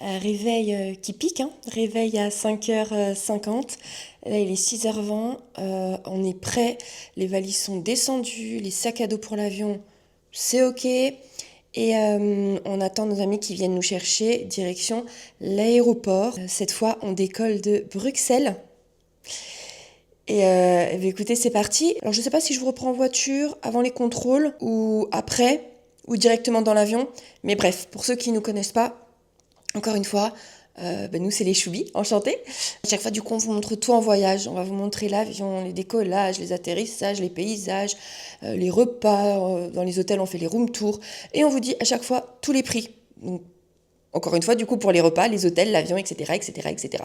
Réveil qui pique, hein. Réveil à 5h50. Là, il est 6h20. On est prêt. Les valises sont descendues. Les sacs à dos pour l'avion, c'est OK. Et on attend nos amis qui viennent nous chercher, direction l'aéroport. Cette fois, on décolle de Bruxelles. Écoutez, c'est parti. Alors, je sais pas si je vous reprends en voiture, avant les contrôles, ou après, ou directement dans l'avion. Mais bref, pour ceux qui ne nous connaissent pas, encore une fois, nous c'est les choubis, enchantés. À chaque fois du coup on vous montre tout en voyage, on va vous montrer l'avion, les décollages, les atterrissages, les paysages, les repas, dans les hôtels on fait les room tours et on vous dit à chaque fois tous les prix. Donc, encore une fois du coup pour les repas, les hôtels, l'avion, etc. etc., etc.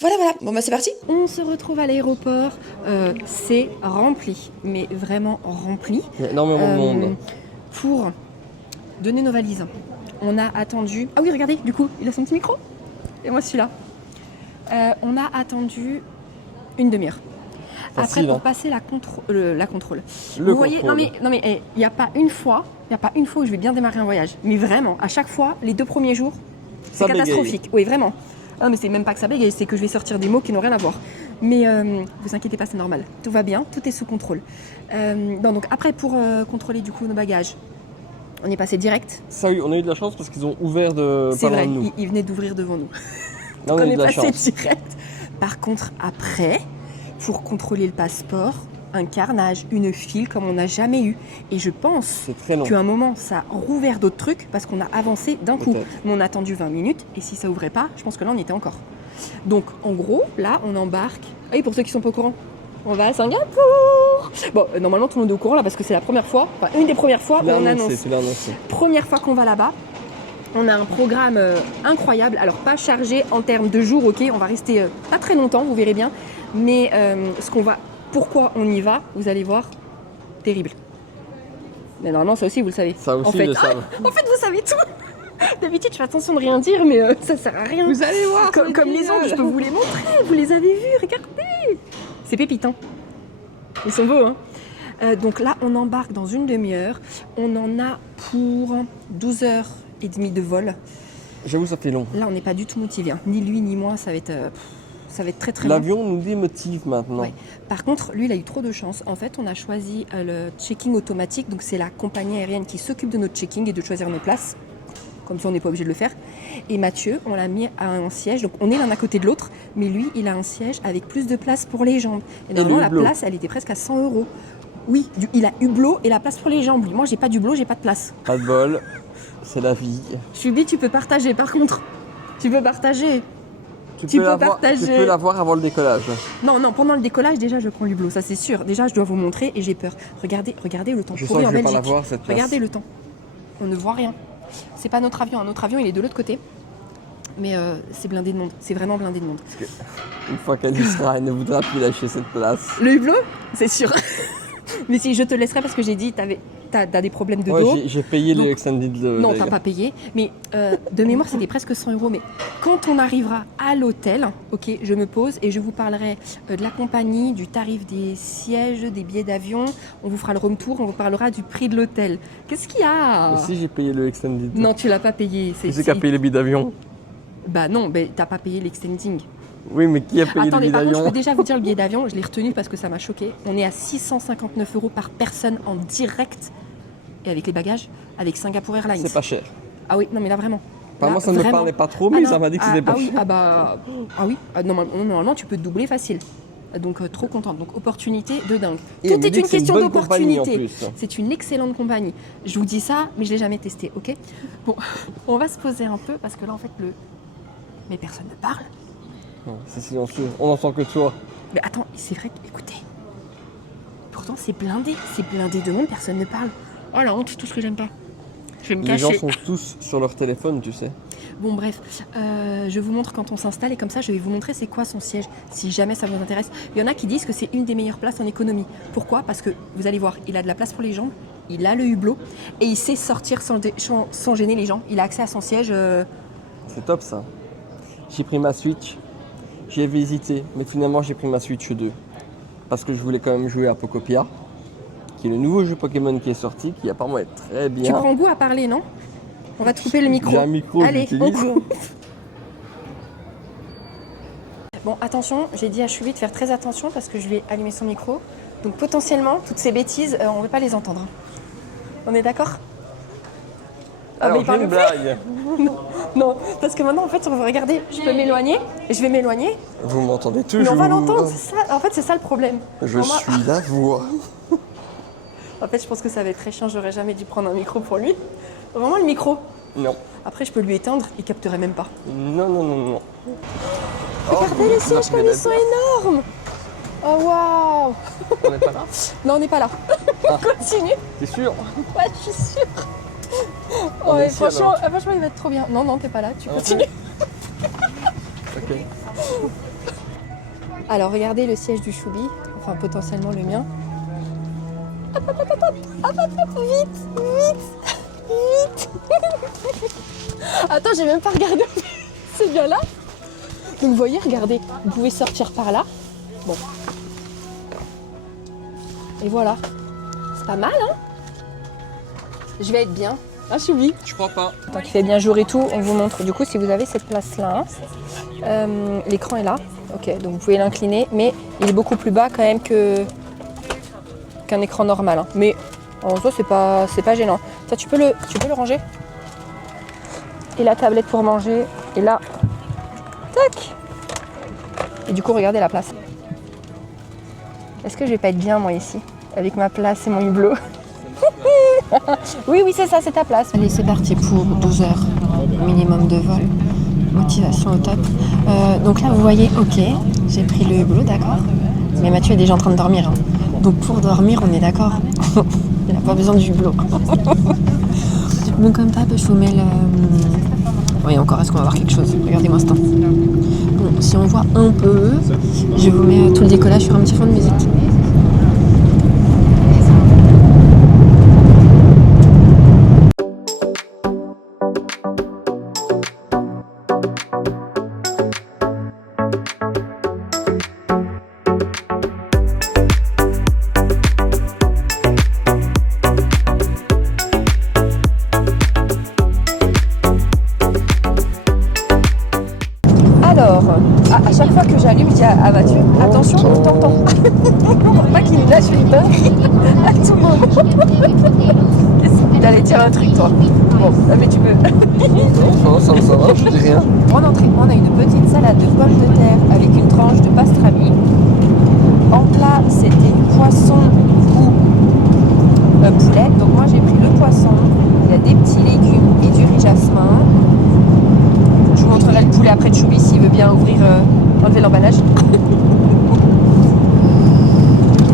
Voilà, bon bah c'est parti. On se retrouve à l'aéroport, c'est rempli, mais vraiment rempli. Il y a énormément de monde. Pour donner nos valises. On a attendu... Ah oui, regardez, du coup, il a son petit micro. Et moi, celui-là. On a attendu une demi-heure. Facile, Après, pour hein. passer la contrôle. Le Vous voyez, contrôle. non mais, il n'y a pas une fois où je vais bien démarrer un voyage. Mais vraiment, à chaque fois, les 2 premiers jours, c'est Ça bégaye. catastrophique. Oui, vraiment. Ah, mais c'est même pas que ça bégaye, c'est que je vais sortir des mots qui n'ont rien à voir. Mais vous inquiétez pas, c'est normal. Tout va bien, tout est sous contrôle. Donc après, pour contrôler du coup nos bagages, on est passé direct. Ça oui, on a eu de la chance parce qu'ils ont ouvert de C'est pas loin vrai, de nous. il venait d'ouvrir devant nous. Là, on Donc a on eu est de la passé chance. direct. Par contre, après, pour contrôler le passeport, un carnage, une file comme on n'a jamais eu. Et je pense C'est très long. qu'à un moment, ça a rouvert d'autres trucs parce qu'on a avancé d'un coup. Peut-être. Mais on a attendu 20 minutes et si ça ouvrait pas, je pense que là, on y était encore. Donc, en gros, là, on embarque. Et pour ceux qui sont pas au courant, on va à Singapour. Bon, normalement, tout le monde est au courant là parce que c'est la première fois, enfin une des premières fois Tu où l'as on annoncé, annonce. tu l'as annoncé. Première fois qu'on va là-bas. On a un programme incroyable, alors pas chargé en termes de jours, ok, on va rester pas très longtemps, vous verrez bien, mais pourquoi on y va, vous allez voir, terrible. Mais normalement ça aussi vous le savez. Ça aussi, en fait, ils le savent. en fait vous savez tout. D'habitude je fais attention de rien dire, mais ça sert à rien. Vous allez voir, Comme les autres, je peux vous les montrer, vous les avez vus, regardez. C'est pépite, hein. Ils sont beaux, hein. Donc là on embarque dans une demi-heure, on en a pour 12h30 de vol. J'avoue, ça fait long. Là, on n'est pas du tout motivé. Hein. Ni lui, ni moi, ça va être très très long. L'avion nous démotive maintenant. Ouais. Par contre, lui, il a eu trop de chance. En fait, on a choisi le checking automatique. Donc, c'est la compagnie aérienne qui s'occupe de notre checking et de choisir nos places. Comme ça, on n'est pas obligé de le faire. Et Mathieu, on l'a mis à un siège. Donc, on est l'un à côté de l'autre. Mais lui, il a un siège avec plus de place pour les jambes. Et normalement, la hublot. place, elle était presque à 100 €. Oui, il a hublot et la place pour les jambes. Lui, moi, j'ai pas d'hublot, j'ai pas de place. Pas de bol, c'est la vie. Chubi, tu peux partager. Par contre, tu peux partager. Tu peux partager. Tu peux l'avoir avant le décollage. Non, pendant le décollage, déjà, je prends l'hublot, ça c'est sûr. Déjà, je dois vous montrer et j'ai peur. Regardez le temps Je pourri sens en que je vais pas Belgique. l'avoir, cette place. Regardez le temps. On ne voit rien. C'est pas notre avion. Notre avion, il est de l'autre côté. Mais c'est blindé de monde. C'est vraiment blindé de monde. Une fois qu'elle y sera, elle ne voudra plus lâcher cette place. Le hublot, c'est sûr. Mais si je te laisserai parce que j'ai dit, t'as des problèmes de dos. Ouais, j'ai payé Donc, les extended. Non, leg. t'as pas payé. Mais de mémoire, c'était presque 100 €. Mais quand on arrivera à l'hôtel, ok, je me pose et je vous parlerai de la compagnie, du tarif des sièges, des billets d'avion. On vous fera le room tour, on vous parlera du prix de l'hôtel. Qu'est-ce qu'il y a? Mais si j'ai payé le extended. Non, tu l'as pas payé. Qui c'est qui a payé les billets d'avion? Bah non, mais t'as pas payé l'extending. Oui, mais qui a payé Attendez, les par billets contre, je d'avion? peux déjà vous dire le billet d'avion. Je l'ai retenu parce que ça m'a choqué. On est à 659 € par personne en direct. Et avec les bagages, avec Singapore Airlines. C'est pas cher. Ah oui, non mais là vraiment. Enfin, Là, moi, ça ne me vraiment. parlait pas trop, mais Ah ça non, m'a dit que c'était pas oui, cher. normalement tu peux te doubler facile. Donc trop contente. Donc opportunité de dingue. Et Tout elle me est dit une que c'est une question bonne compagnie, en d'opportunité. plus. C'est une excellente compagnie. Je vous dis ça, mais je l'ai jamais testé, ok? Bon, on va se poser un peu parce que là en fait mais personne ne parle. Non, c'est silencieux. On n'entend que toi. Mais attends, c'est vrai, écoutez. Pourtant c'est blindé de monde, personne ne parle. Oh la honte, tout ce que j'aime pas. Je vais me Les gens cacher. sont tous sur leur téléphone, tu sais. Bon bref, je vous montre quand on s'installe et comme ça je vais vous montrer c'est quoi son siège, si jamais ça vous intéresse. Il y en a qui disent que c'est une des meilleures places en économie. Pourquoi? Parce que vous allez voir, il a de la place pour les jambes, il a le hublot et il sait sortir sans gêner les gens. Il a accès à son siège. C'est top ça. J'ai pris ma Switch, j'ai visité, mais finalement j'ai pris ma Switch 2. Parce que je voulais quand même jouer à Pokopia, qui est le nouveau jeu Pokémon qui est sorti, qui apparemment est très bien. Tu prends goût à parler, non? On va te couper le micro. J'ai un micro, Allez, on j'utilise. coupe. Bon, attention, j'ai dit à Choubi de faire très attention parce que je lui ai allumé son micro. Donc potentiellement, toutes ces bêtises, on ne va pas les entendre. On est d'accord? Alors, mais il j'ai parle une plus. blague. Non, parce que maintenant, en fait, on va regarder. Je peux m'éloigner et je vais m'éloigner. Vous m'entendez Mais toujours? on va l'entendre, c'est ça. En fait, c'est ça le problème. Je Pour moi- suis la voix. En fait, je pense que ça va être très chiant. J'aurais jamais dû prendre un micro pour lui. Vraiment le micro. Non. Après, je peux lui éteindre, il capterait même pas. Non, non, non, non. Regardez les sièges comme ils sont énormes. Oh waouh. On n'est pas là? Non, on n'est pas là. Continue. T'es sûr? Ouais, je suis sûre. On est Ouais, ici, franchement, alors. franchement, il va être trop bien. Non, non, t'es pas là. Tu Ah, continues. Ok. Alors, regardez le siège du Choubi. Enfin, potentiellement le mien. Hop, hop, hop, hop, hop, hop, hop, vite, vite, vite. Attends, j'ai même pas regardé. C'est bien là. Donc, vous voyez, regardez, vous pouvez sortir par là. Bon. Et voilà. C'est pas mal, hein? Je vais être bien. Ah, Choubi. Je crois pas. Tant qu'il fait bien jour et tout, on vous montre. Du coup, si vous avez cette place-là, l'écran est là. Ok, donc vous pouvez l'incliner, mais il est beaucoup plus bas quand même qu'un écran normal. Hein. Mais en soi, c'est pas gênant. Ça, tu peux le ranger. Et la tablette pour manger. Et là, tac. Et du coup, regardez la place. Est-ce que je vais pas être bien moi ici, avec ma place et mon hublot? Oui, c'est ça, c'est ta place. Allez, c'est parti pour 12 heures minimum de vol. Motivation au top. Donc là, vous voyez, ok, j'ai pris le hublot, d'accord. Mais Mathieu est déjà en train de dormir. Hein. Donc pour dormir, on est d'accord. Il n'a pas besoin du hublot. Donc comme ça, je vous mets le... Oui, encore, est-ce qu'on va voir quelque chose? Regardez-moi ce temps. Bon, si on voit un peu, je vous mets tout le décollage sur un petit fond de musique. Alors, à chaque fois que j'allume, je dis à Mathieu, attention, on t'entend. Pas qu'il nous lâche une dinguerie à tout moment. T'allais dire un truc, toi. Bon, mais tu peux. Non, ça va, je dis rien. En entrée, on a une petite salade de pommes de terre avec une tranche de pastrami. En plat, c'était poisson ou poulet. Donc moi, j'ai pris le poisson. Il y a des petits légumes et du riz jasmin. Je vous montrerai le poulet après de Choubi s'il veut bien ouvrir, enlever l'emballage.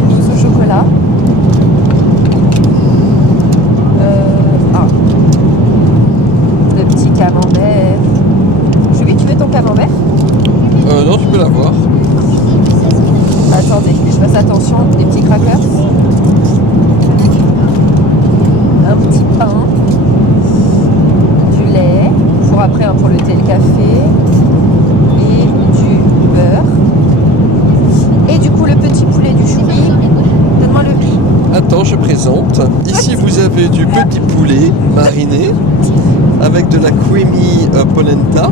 Mousse au chocolat. Le petit camembert. Choubi, tu veux ton camembert? Non, tu peux l'avoir. Attendez, que je fasse attention. Des petits crackers. Un petit pain. Du lait. Pour après, pour le thé et le café. Et du beurre. Et du coup, le petit poulet du Choubi. Donne-moi le riz. Attends, je présente. Ici, vous avez du petit poulet mariné avec de la creamy polenta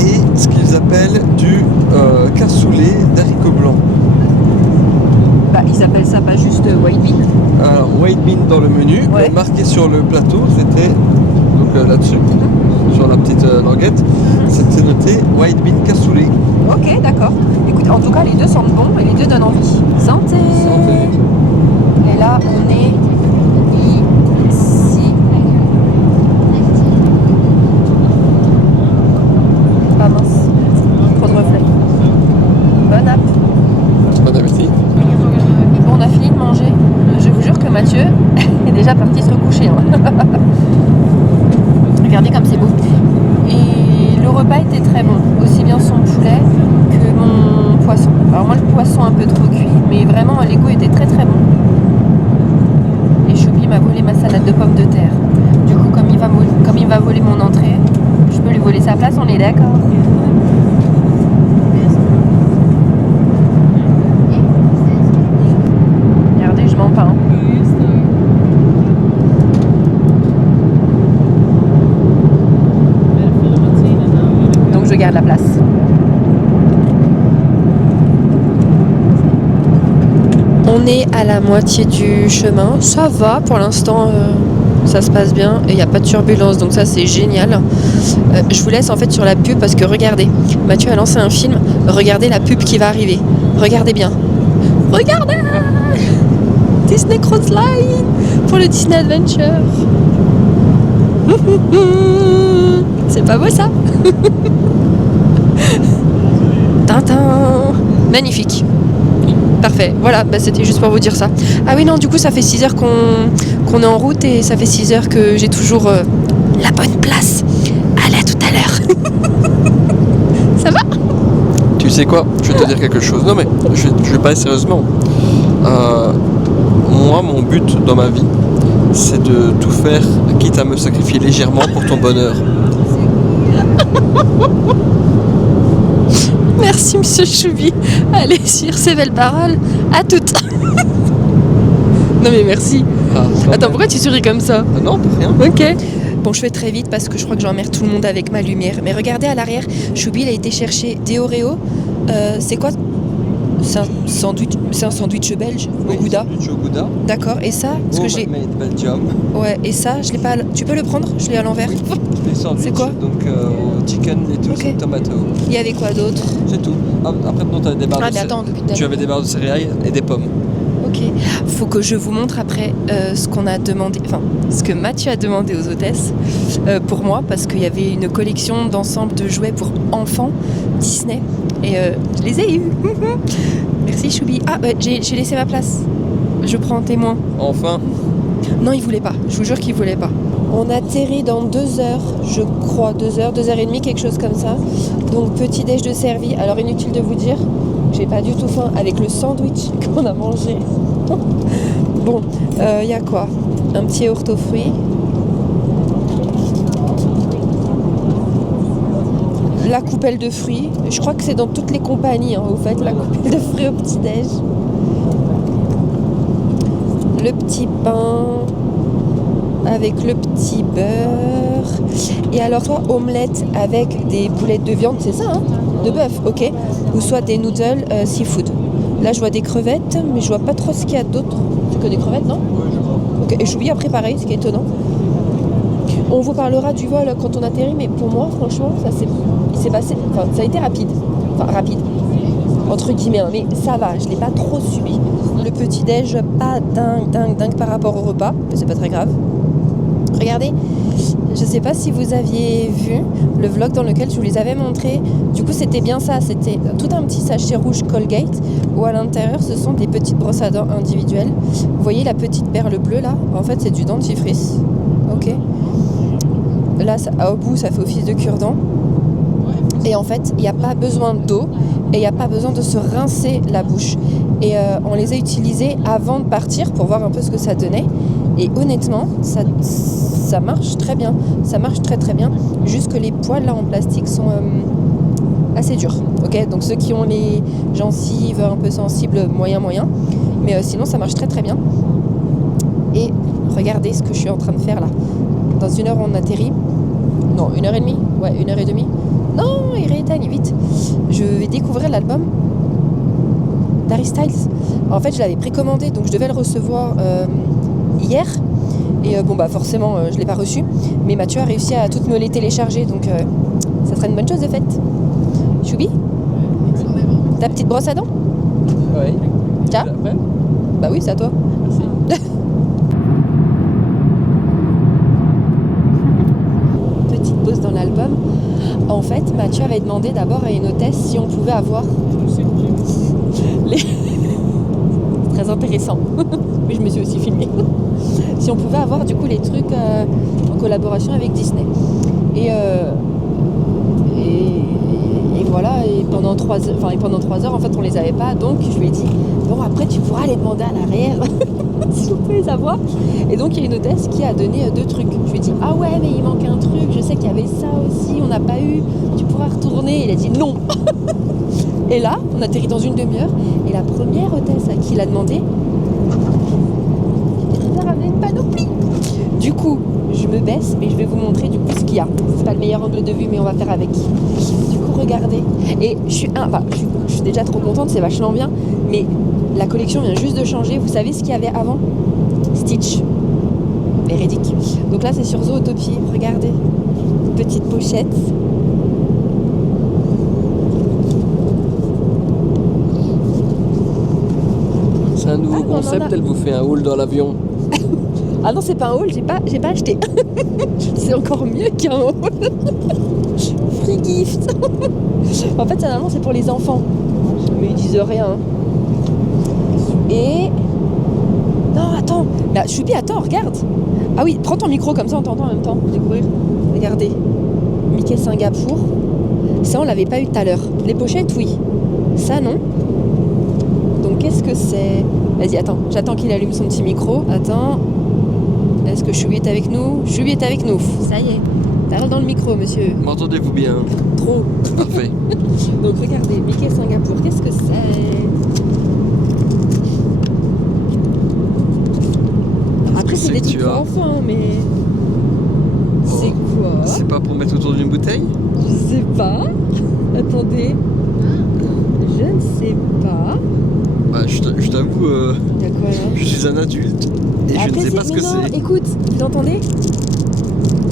et ce qu'ils appellent du cassoulet d'haricots blancs. Bah, ils appellent ça pas juste white bean. Alors, white bean dans le menu, Ouais. marqué sur le plateau, c'était donc là-dessus, sur la petite languette, c'était noté white bean cassoulet. Ok, d'accord. Écoute, en tout cas, les deux sentent bon et les deux donnent envie. Santé. Santé. Et là, on est ici. Ah mince, trop de reflets. Bon app. Bon appétit. Bon, on a fini de manger. Je vous jure que Mathieu est déjà parti se recoucher. Hein. Regardez comme c'est beau. Et le repas était très bon. Aussi bien son poulet que mon poisson. Alors moi, le poisson un peu trop cuit, mais vraiment, les goûts étaient très très bons. Et Choubi m'a volé ma salade de pommes de terre. Du coup, comme il va voler mon entrée, je peux lui voler sa place, on est d'accord. Regardez, je mens pas. Hein. regarde la place. On est à la moitié du chemin. Ça va pour l'instant, ça se passe bien et il n'y a pas de turbulence, donc ça c'est génial. Je vous laisse en fait sur la pub parce que regardez, Mathieu a lancé un film. Regardez la pub qui va arriver. Regardez bien. Regardez Disney Cruise Line pour le Disney Adventure. C'est pas beau ça? Tintin. Magnifique. Parfait, voilà, c'était juste pour vous dire ça. Ah oui, non, du coup, ça fait 6 heures qu'on est en route et ça fait 6 heures que j'ai toujours la bonne place. Allez, à tout à l'heure. Ça va? Tu sais quoi? Je vais te dire quelque chose. Non mais, je vais parler sérieusement. Moi, mon but dans ma vie, c'est de tout faire, quitte à me sacrifier légèrement pour ton bonheur. Merci, monsieur Choubi. Allez, sur ces belles paroles, à toutes. Non mais merci. Attends, pourquoi tu souris comme ça? Non, pour rien. Ok. Bon, je fais très vite parce que je crois que j'emmerde tout le monde avec ma lumière. Mais regardez à l'arrière, Choubi il a été chercher des Oreos. C'est quoi? C'est un sandwich belge au Gouda. Sandwich au Gouda. D'accord. Et ça, parce que j'ai. Made Belgium. Ouais. Et ça, je l'ai pas. Tu peux le prendre? Je l'ai à l'envers. Les sandwichs. C'est quoi? Donc chicken, lettuce, tomato. Il y avait quoi d'autre? C'est tout. Après, non, tu avais des barres Tu avais des barres de céréales et des pommes. Ok. Faut que je vous montre après ce qu'on a demandé, enfin ce que Mathieu a demandé aux hôtesses pour moi, parce qu'il y avait une collection d'ensemble de jouets pour enfants Disney et je les ai eus. Merci Choubi. Ah, j'ai laissé ma place. Je prends témoin. Enfin. Non, il voulait pas. Je vous jure qu'il voulait pas. On atterrit dans 2 heures, je crois, 2 heures, 2 heures et demie, quelque chose comme ça. Donc petit déj de servi. Alors inutile de vous dire, j'ai pas du tout faim avec le sandwich qu'on a mangé. Bon, y a quoi? Un petit yaourt aux fruits. La coupelle de fruits. Je crois que c'est dans toutes les compagnies, au fait, la coupelle de fruits au petit déj. Le petit pain avec le petit beurre. Et alors soit omelette avec des boulettes de viande, c'est ça, hein? De bœuf, ok. Ou soit des noodles seafood. Là je vois des crevettes, mais je vois pas trop ce qu'il y a d'autre. C'est que des crevettes, non? Oui, je vois. Ok, et choubi après pareil, ce qui est étonnant. On vous parlera du vol quand on atterrit, mais pour moi, franchement, il s'est passé, enfin, ça a été rapide. Enfin, rapide, entre guillemets, hein, mais ça va, je l'ai pas trop subi. Le petit-déj, pas dingue par rapport au repas, mais c'est pas très grave. Regardez, je sais pas si vous aviez vu le vlog dans lequel je vous les avais montrés. Du coup, c'était bien ça, c'était tout un petit sachet rouge Colgate, où à l'intérieur, ce sont des petites brosses à dents individuelles. Vous voyez la petite perle bleue là? En fait, c'est du dentifrice. Ok. Là, au bout, ça fait office de cure-dent. Et en fait, il n'y a pas besoin d'eau et il n'y a pas besoin de se rincer la bouche. Et on les a utilisés avant de partir pour voir un peu ce que ça donnait. Et honnêtement, ça marche très bien. Ça marche très bien. Juste que les poils là en plastique sont assez durs. Ok, donc ceux qui ont les gencives un peu sensibles, moyen. Mais sinon, ça marche très bien. Et regardez ce que je suis en train de faire là. Dans 1 heure, on atterrit. Non, 1h30. Ouais, 1h30. Non, il rééteigne vite. Je vais découvrir l'album d'Harry Styles. En fait, je l'avais précommandé, donc je devais le recevoir hier. Et forcément, je ne l'ai pas reçu. Mais Mathieu a réussi à toutes me les télécharger, donc ça sera une bonne chose de faite. Choubi, ta petite brosse à dents? Oui. Tiens. Bah oui, c'est à toi. Merci. Petite pause dans l'album. En fait, Mathieu avait demandé d'abord à une hôtesse si on pouvait avoir les... Très intéressant. Mais je me suis aussi filmée. Si on pouvait avoir du coup les trucs en collaboration avec Disney. Et voilà, et pendant 3 heures, en fait, on les avait pas. Donc, je lui ai dit, bon, après, tu pourras les demander à l'arrière, si on peut les avoir. Et donc, il y a une hôtesse qui a donné 2 trucs. Je lui ai dit, ah ouais, mais il manque un truc, je sais qu'il y avait ça aussi, on n'a pas eu, tu pourras retourner. Il a dit non. Et là, on atterrit dans 1 demi-heure, et la première hôtesse à qui il a demandé, il a ramené une panoplie. Du coup, je me baisse, mais je vais vous montrer du coup ce qu'il y a. C'est pas le meilleur angle de vue, mais on va faire avec. Du coup, regardez. Et je suis déjà trop contente, c'est vachement bien. Mais la collection vient juste de changer. Vous savez ce qu'il y avait avant? Stitch. Véridique. Donc là, c'est sur Zootopie. Regardez. Petite pochette. C'est un nouveau concept, elle vous fait un haul dans l'avion. Ah non, c'est pas un haul, j'ai pas acheté. C'est encore mieux qu'un haul. Free gift. En fait, normalement, c'est pour les enfants. Mais ils disent rien. Et... Non, attends. Bah, Choupi, attends, regarde. Ah oui, prends ton micro, comme ça on t'entend en même temps. Découvrir. Regardez. Mickey Singapour. Ça, on l'avait pas eu tout à l'heure. Les pochettes, oui. Ça, non. Donc, qu'est-ce que c'est? Vas-y, attends. J'attends qu'il allume son petit micro. Attends. Est-ce que Choubi est avec nous? Choubi est avec nous. Ça y est. Parle dans le micro, monsieur. M'entendez-vous bien? Trop. Parfait. Donc, regardez. Mickey Singapour. Qu'est-ce que c'est? Après, c'est des trucs pour enfants, mais... C'est quoi? C'est pas pour mettre autour d'une bouteille? Je sais pas. Attendez. Je ne sais pas. Bah, je t'avoue, Il y a quoi là? je suis un adulte et Après, je ne sais pas ce que c'est. Écoute, vous entendez?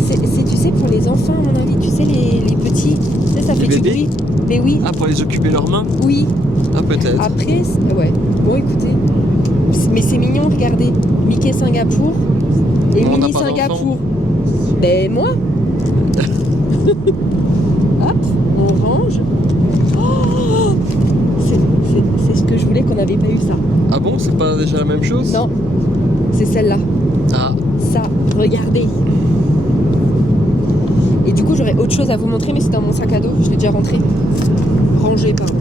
C'est, tu sais, pour les enfants, à mon avis, tu sais, les petits, tu sais, ça fait du bruit. Mais oui. Ah, pour les occuper leurs mains? Oui. Ah, peut-être. Après, ouais. Bon, écoutez. Mais c'est mignon, regardez. Mickey Singapour et Minnie Singapour. Ben, moi. Hop, on range. Oh, c'est ce que je voulais qu'on n'avait pas eu ça. Ah bon, c'est pas déjà la même chose? Non, c'est celle-là. Ah. Ça, regardez. Et du coup, j'aurais autre chose à vous montrer, mais c'est dans mon sac à dos. Je l'ai déjà rangé, pardon.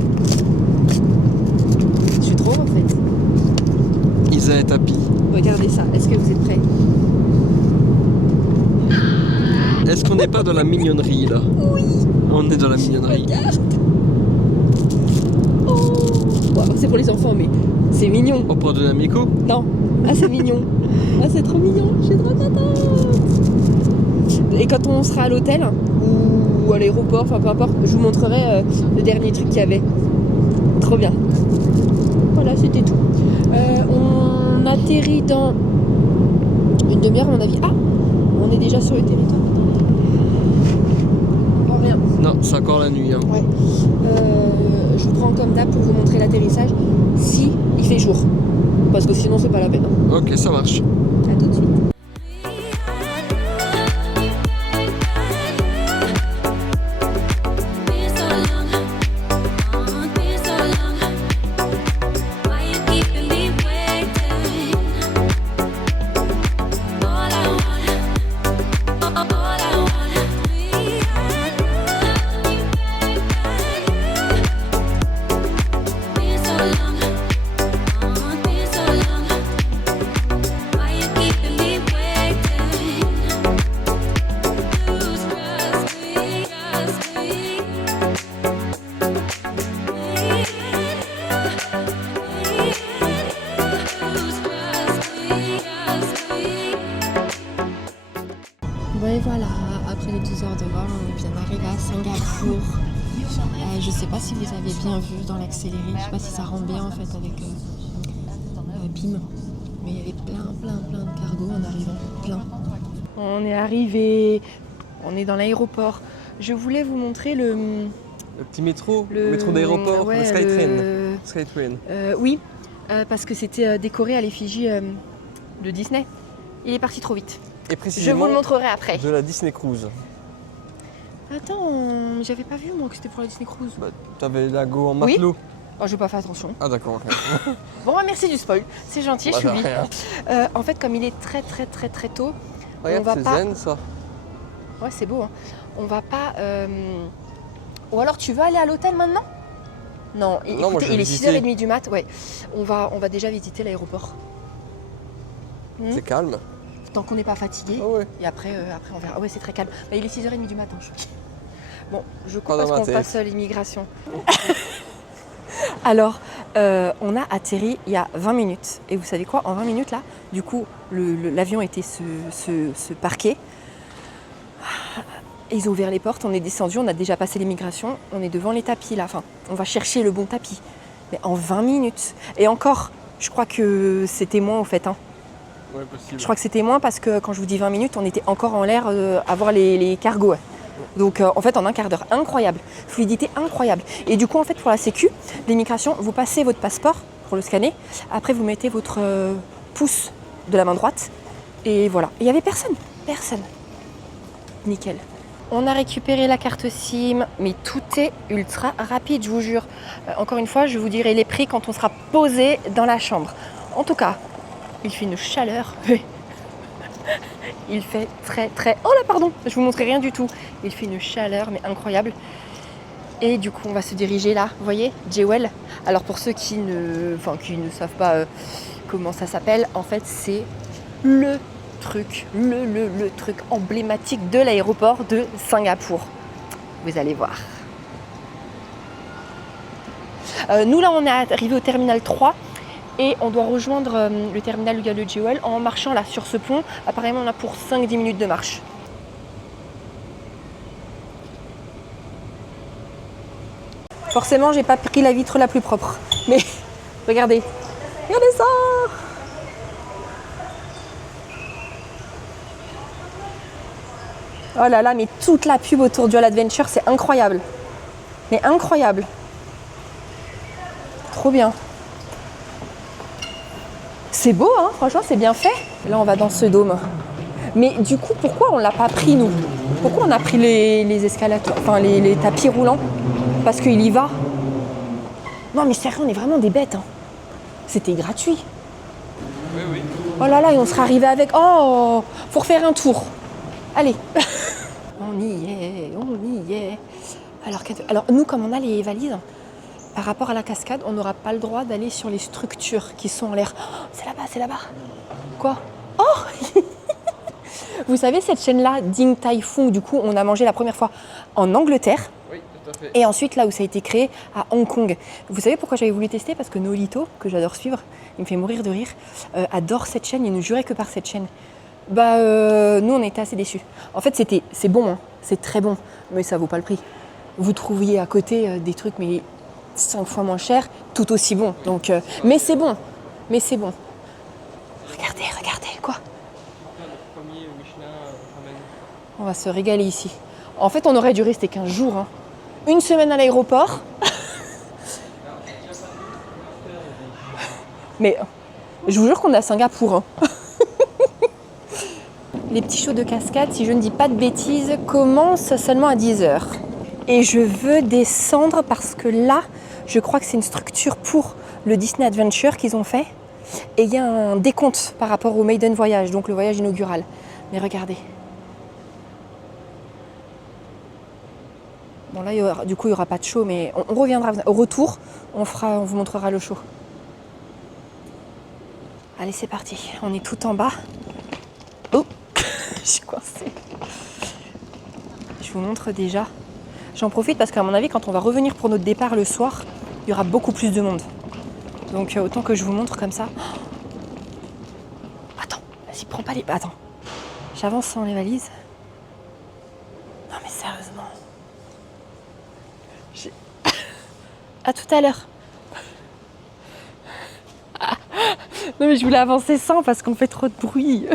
Je suis trop en fait. Isa est tapis. Regardez ça. Est-ce que vous êtes prêts? Est-ce qu'on n'est pas dans la mignonnerie là? Oui. On est dans la mignonnerie. Regarde. Oh. Bon, c'est pour les enfants, mais c'est mignon. On prend de l'amico? Non. Ah, c'est mignon. Ah, c'est trop mignon. Je suis trop contente. Et quand on sera à l'hôtel ou à l'aéroport, enfin peu importe, je vous montrerai le dernier truc qu'il y avait. Trop bien. Voilà, c'était tout. On atterrit dans une demi-heure à mon avis. Ah, on est déjà sur le territoire. Oh, rien. Non, c'est encore la nuit. Hein. Ouais. Je vous prends comme d'hab pour vous montrer l'atterrissage si il fait jour. Parce que sinon c'est pas la peine. Ok, ça marche. À tout de suite. Bon et voilà, après les 12 heures de vol, on est bien arrivé à Singapour. Je sais pas si vous avez bien vu dans l'accéléré, je sais pas si ça rend bien en fait avec BIM. Mais il y avait plein de cargos en arrivant, plein. On est arrivé, on est dans l'aéroport. Je voulais vous montrer le petit métro, le métro d'aéroport, ouais, le Skytrain. Skytrain. Oui, parce que c'était décoré à l'effigie de Disney. Il est parti trop vite. Et précisément, je vous le montrerai après. De la Disney Cruise. Attends, j'avais pas vu moi que c'était pour la Disney Cruise. Bah, t'avais la go en matelot. Oui. Oh, je vais pas faire attention. Ah d'accord. Okay. Bon, merci du spoil, c'est gentil, je suis en fait, comme il est très tôt, regarde, on va c'est pas... zen ça. Ouais, c'est beau. Hein. On va pas. Ou alors, tu veux aller à l'hôtel maintenant? Non. Non, écoutez, moi, il est 6h30 du mat. Ouais. On va déjà visiter l'aéroport. C'est calme. Tant qu'on n'est pas fatigué. Oh ouais. Et après, on verra. Ouais, c'est très calme. Bah, il est 6h30 du matin, je crois. Bon, je crois parce qu'on passe à l'immigration. Alors, On a atterri il y a 20 minutes. Et vous savez quoi, en 20 minutes là, du coup, l'avion était se parquer. Ils ont ouvert les portes, on est descendu, on a déjà passé l'immigration, on est devant les tapis là. Enfin, on va chercher le bon tapis. Mais en 20 minutes. Et encore, je crois que c'était moins au fait. Hein. Ouais, possible. Je crois que c'était moins parce que quand je vous dis 20 minutes, on était encore en l'air à voir les cargos. Ouais. Donc en fait en un quart d'heure, incroyable, fluidité incroyable. Et du coup en fait pour la sécu, l'immigration, vous passez votre passeport pour le scanner, après vous mettez votre pouce de la main droite et voilà. Il n'y avait personne. Nickel. On a récupéré la carte SIM, mais tout est ultra rapide, je vous jure. Encore une fois, je vous dirai les prix quand on sera posé dans la chambre. En tout cas, il fait une chaleur. Il fait très... Oh là, pardon, je vous montrerai rien du tout. Il fait une chaleur, mais incroyable. Et du coup, on va se diriger là, vous voyez, Jewel. Alors pour ceux qui ne savent pas comment ça s'appelle, en fait, c'est le truc emblématique de l'aéroport de Singapour. Vous allez voir. Nous, là, on est arrivé au terminal 3. Et on doit rejoindre le terminal où il y a le Jewel en marchant là sur ce pont. Apparemment on a pour 5-10 minutes de marche. Forcément j'ai pas pris la vitre la plus propre. Mais regardez ça. Oh là là, mais toute la pub autour du All Adventure, c'est incroyable. Mais incroyable. Trop bien. C'est beau, hein, franchement, c'est bien fait. Là, on va dans ce dôme. Mais du coup, pourquoi on l'a pas pris, nous? Pourquoi on a pris les escalators, enfin les tapis roulants? Parce qu'il y va. Non, mais sérieux, on est vraiment des bêtes. Hein. C'était gratuit. Oui. Oh là là, et on sera arrivé avec... Oh, faut refaire un tour. Allez. On y est. Alors, nous, comme on a les valises... Par rapport à la cascade, on n'aura pas le droit d'aller sur les structures qui sont en l'air. Oh, c'est là-bas. Quoi? Oh. Vous savez cette chaîne-là, Ding Tai Fung, du coup, on a mangé la première fois en Angleterre. Oui, tout à fait. Et ensuite, là où ça a été créé, à Hong Kong. Vous savez pourquoi j'avais voulu tester? Parce que Nolito, que j'adore suivre, il me fait mourir de rire, adore cette chaîne, il ne jurait que par cette chaîne. Nous, on était assez déçus. En fait, c'est bon, hein, c'est très bon, mais ça vaut pas le prix. Vous trouviez à côté des trucs, mais... 5 fois moins cher, tout aussi bon. Donc, mais c'est bon. Regardez, quoi. On va se régaler ici. En fait, on aurait dû rester 15 jours. Hein. Une semaine à l'aéroport. Mais je vous jure qu'on est à Singapour. Hein. Les petits shows de cascade, si je ne dis pas de bêtises, commencent seulement à 10h. Et je veux descendre parce que là, je crois que c'est une structure pour le Disney Adventure qu'ils ont fait. Et il y a un décompte par rapport au Maiden Voyage, donc le voyage inaugural. Mais regardez. Bon là, il n'y aura pas de show, mais on reviendra. Au retour, on vous montrera le show. Allez, c'est parti. On est tout en bas. Oh, je suis coincée. Je vous montre déjà. J'en profite parce qu'à mon avis, quand on va revenir pour notre départ le soir, il y aura beaucoup plus de monde. Donc autant que je vous montre comme ça. Attends, vas-y, prends pas les... Attends, j'avance sans les valises. Non mais sérieusement. À tout à l'heure. Non mais je voulais avancer sans parce qu'on fait trop de bruit.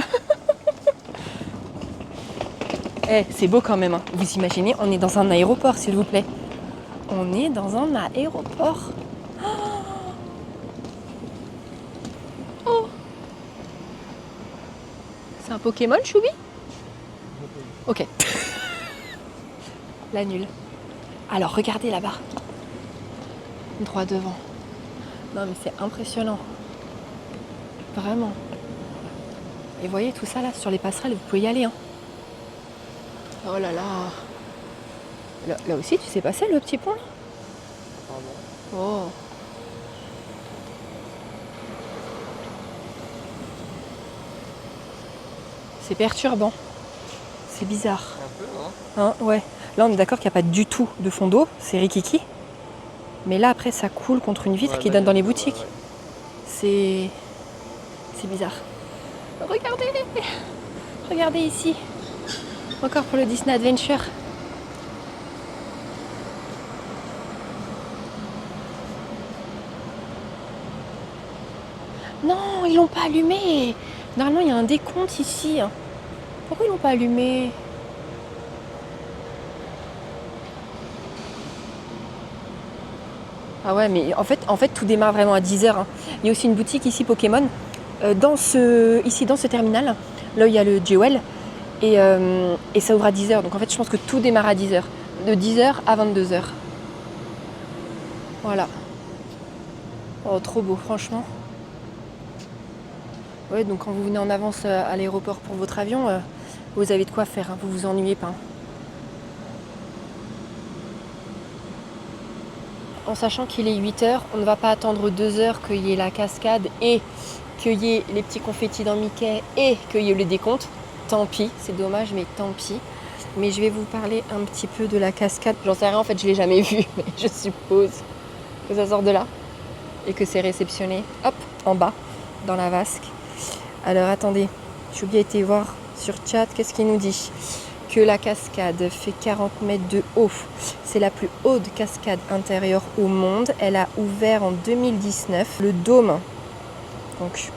C'est beau quand même. Hein. Vous imaginez, on est dans un aéroport, s'il vous plaît. On est dans un aéroport. Oh. C'est un Pokémon, Choubi? Ok. La nulle. Alors, regardez là-bas. Droit devant. Non, mais c'est impressionnant. Vraiment. Et vous voyez tout ça là, sur les passerelles, vous pouvez y aller. Hein. Oh là là. Là aussi, tu sais passer le petit pont là? Oh. C'est perturbant. C'est bizarre. Un peu, non? Hein, ouais. Là, on est d'accord qu'il n'y a pas du tout de fond d'eau. C'est rikiki. Mais là, après, ça coule contre une vitre qui donne dans les boutiques. C'est bizarre. Regardez! Regardez ici. Encore pour le Disney Adventure. Non, ils l'ont pas allumé. Normalement, il y a un décompte ici. Pourquoi ils l'ont pas allumé? Ah ouais, mais en fait, tout démarre vraiment à 10h. Il y a aussi une boutique ici Pokémon. Dans ce terminal, là il y a le Jewel. Et ça ouvre à 10h. Donc en fait, je pense que tout démarre à 10h. De 10h à 22h. Voilà. Oh, trop beau, franchement. Ouais, donc quand vous venez en avance à l'aéroport pour votre avion, vous avez de quoi faire, vous vous ennuyez pas. En sachant qu'il est 8h, on ne va pas attendre 2h qu'il y ait la cascade et qu'il y ait les petits confettis dans Mickey et qu'il y ait le décompte. Tant pis, c'est dommage, mais tant pis. Mais je vais vous parler un petit peu de la cascade. J'en sais rien, en fait, je ne l'ai jamais vue, mais je suppose que ça sort de là et que c'est réceptionné, hop, en bas, dans la vasque. Alors, attendez, j'ai oublié été voir sur chat, qu'est-ce qu'il nous dit ? Que la cascade fait 40 mètres de haut. C'est la plus haute cascade intérieure au monde. Elle a ouvert en 2019. Le dôme, donc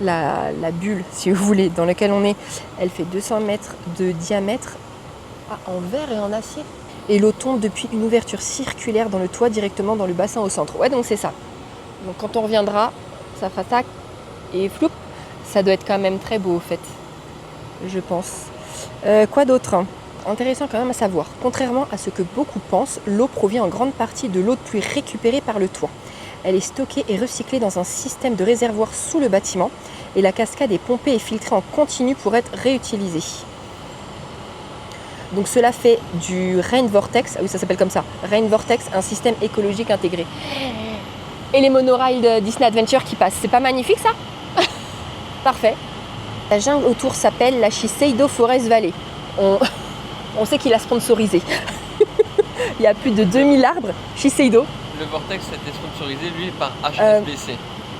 la bulle, si vous voulez, dans laquelle on est, elle fait 200 mètres de diamètre en verre et en acier. Et l'eau tombe depuis une ouverture circulaire dans le toit directement dans le bassin au centre. Ouais, donc c'est ça. Donc quand on reviendra, ça fera tac et floup. Ça doit être quand même très beau, au fait. Je pense. Quoi d'autre ? Intéressant quand même à savoir. Contrairement à ce que beaucoup pensent, l'eau provient en grande partie de l'eau de pluie récupérée par le toit. Elle est stockée et recyclée dans un système de réservoir sous le bâtiment et la cascade est pompée et filtrée en continu pour être réutilisée. Donc cela fait du Rain Vortex, ah oui ça s'appelle comme ça, Rain Vortex, un système écologique intégré. Et les monorails de Disney Adventure qui passent, c'est pas magnifique ça ? Parfait. La jungle autour s'appelle la Shiseido Forest Valley. On sait qu'il a sponsorisé. Il y a plus de 2000 arbres Shiseido. Le Vortex a été sponsorisé, lui, par HSBC.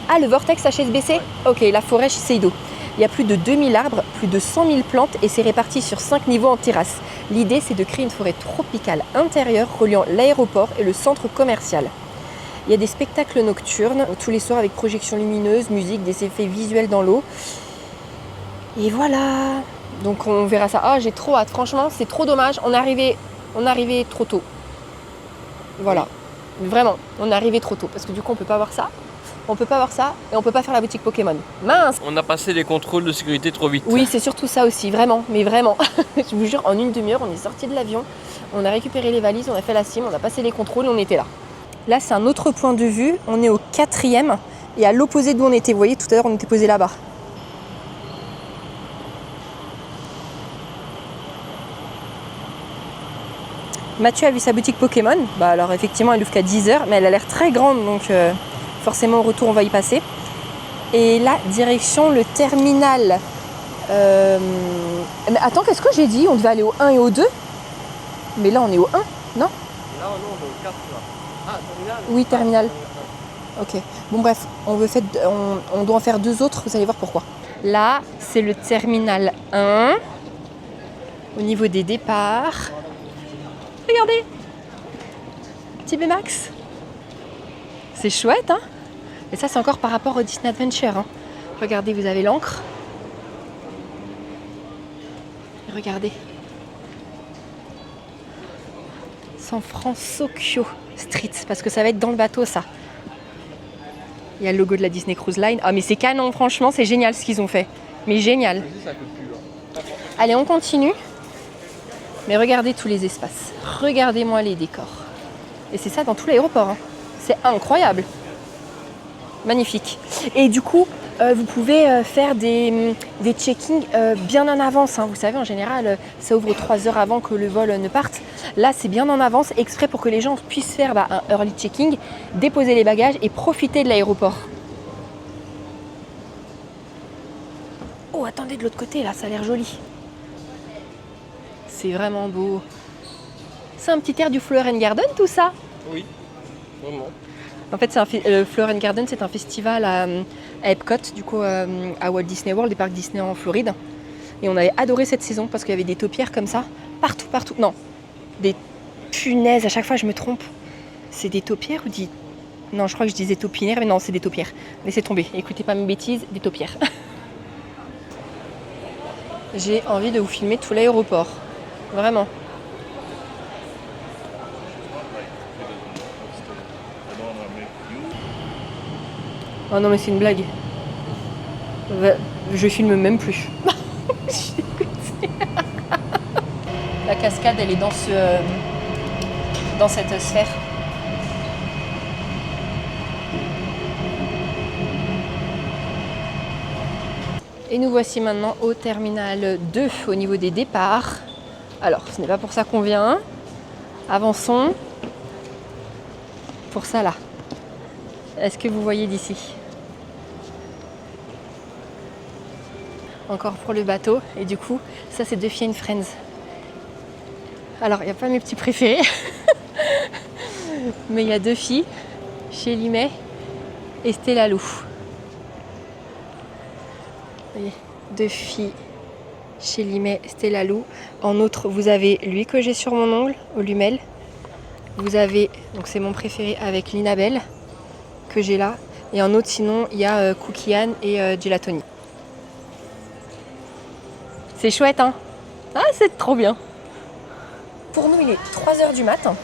Ah, le Vortex HSBC ? Ok, la forêt Shiseido. Il y a plus de 2000 arbres, plus de 100 000 plantes et c'est réparti sur 5 niveaux en terrasse. L'idée, c'est de créer une forêt tropicale intérieure reliant l'aéroport et le centre commercial. Il y a des spectacles nocturnes, tous les soirs avec projections lumineuses, musique, des effets visuels dans l'eau. Et voilà. Donc on verra ça. Ah, j'ai trop hâte. Franchement, c'est trop dommage. On est arrivé trop tôt. Voilà. Vraiment, on est arrivé trop tôt. Parce que du coup, on peut pas voir ça. On peut pas voir ça et on peut pas faire la boutique Pokémon. Mince. On a passé les contrôles de sécurité trop vite. Oui, c'est surtout ça aussi, vraiment, mais vraiment. Je vous jure, en une demi-heure, on est sorti de l'avion, on a récupéré les valises, on a fait la cime, on a passé les contrôles et on était là. Là, c'est un autre point de vue. On est au 4e et à l'opposé d'où on était. Vous voyez, tout à l'heure, on était posé là-bas. Mathieu a vu sa boutique Pokémon. Bah alors effectivement, elle ouvre qu'à 10h, mais elle a l'air très grande, donc forcément au retour, on va y passer. Et là, direction le terminal. Mais attends, qu'est-ce que j'ai dit ? On devait aller au 1 et au 2 ? Mais là, on est au 1, non ? Là, non, on est au 4, là. Ah, terminal ? Oui, terminal. Ok. Bon, bref, on doit en faire 2 autres, vous allez voir pourquoi. Là, c'est le terminal 1. Au niveau des départs. Regardez ! Petit Baymax. C'est chouette, hein ? Et ça, c'est encore par rapport au Disney Adventure. Hein. Regardez, vous avez l'encre. Regardez. San Francisco Street, parce que ça va être dans le bateau, ça. Il y a le logo de la Disney Cruise Line. Ah, mais c'est canon, franchement, c'est génial ce qu'ils ont fait. Mais génial. Allez, on continue. Mais regardez tous les espaces. Regardez-moi les décors. Et c'est ça dans tout l'aéroport. Hein. C'est incroyable. Magnifique. Et du coup, vous pouvez faire des check-ins bien en avance. Hein. Vous savez, en général, ça ouvre 3 heures avant que le vol ne parte. Là, c'est bien en avance, exprès pour que les gens puissent faire un early checking, déposer les bagages et profiter de l'aéroport. Oh, attendez, de l'autre côté, là, ça a l'air joli. C'est vraiment beau. C'est un petit air du Flower and Garden, tout ça ? Oui. Vraiment. En fait, le Flower and Garden, c'est un festival à Epcot, du coup, à Walt Disney World, des parcs Disney en Floride. Et on avait adoré cette saison parce qu'il y avait des taupières comme ça, partout. Non, des punaises, à chaque fois je me trompe. C'est des taupières ou des... Non, je crois que je disais taupinières, mais non, c'est des taupières. Laissez tomber, écoutez pas mes bêtises, des taupières. J'ai envie de vous filmer tout l'aéroport. Vraiment. Oh non, mais c'est une blague. Je filme même plus. Je suis dégoûtée. La cascade, elle est dans cette sphère. Et nous voici maintenant au terminal 2 au niveau des départs. Alors, ce n'est pas pour ça qu'on vient. Avançons. Pour ça là. Est-ce que vous voyez d'ici? Encore pour le bateau. Et du coup, ça c'est Duffy and Friends. Alors, il n'y a pas mes petits préférés. Mais il y a Duffy, Shelly May et Stella Lou. Voyez, Duffy, Shelly May, Stella Lou. En outre, vous avez lui que j'ai sur mon ongle, au Lumel. Vous avez, donc c'est mon préféré avec Linabelle, que j'ai là. Et en outre, sinon, il y a Cookie Ann et Gelatoni. C'est chouette, hein? Ah, c'est trop bien! Pour nous, il est 3h du matin.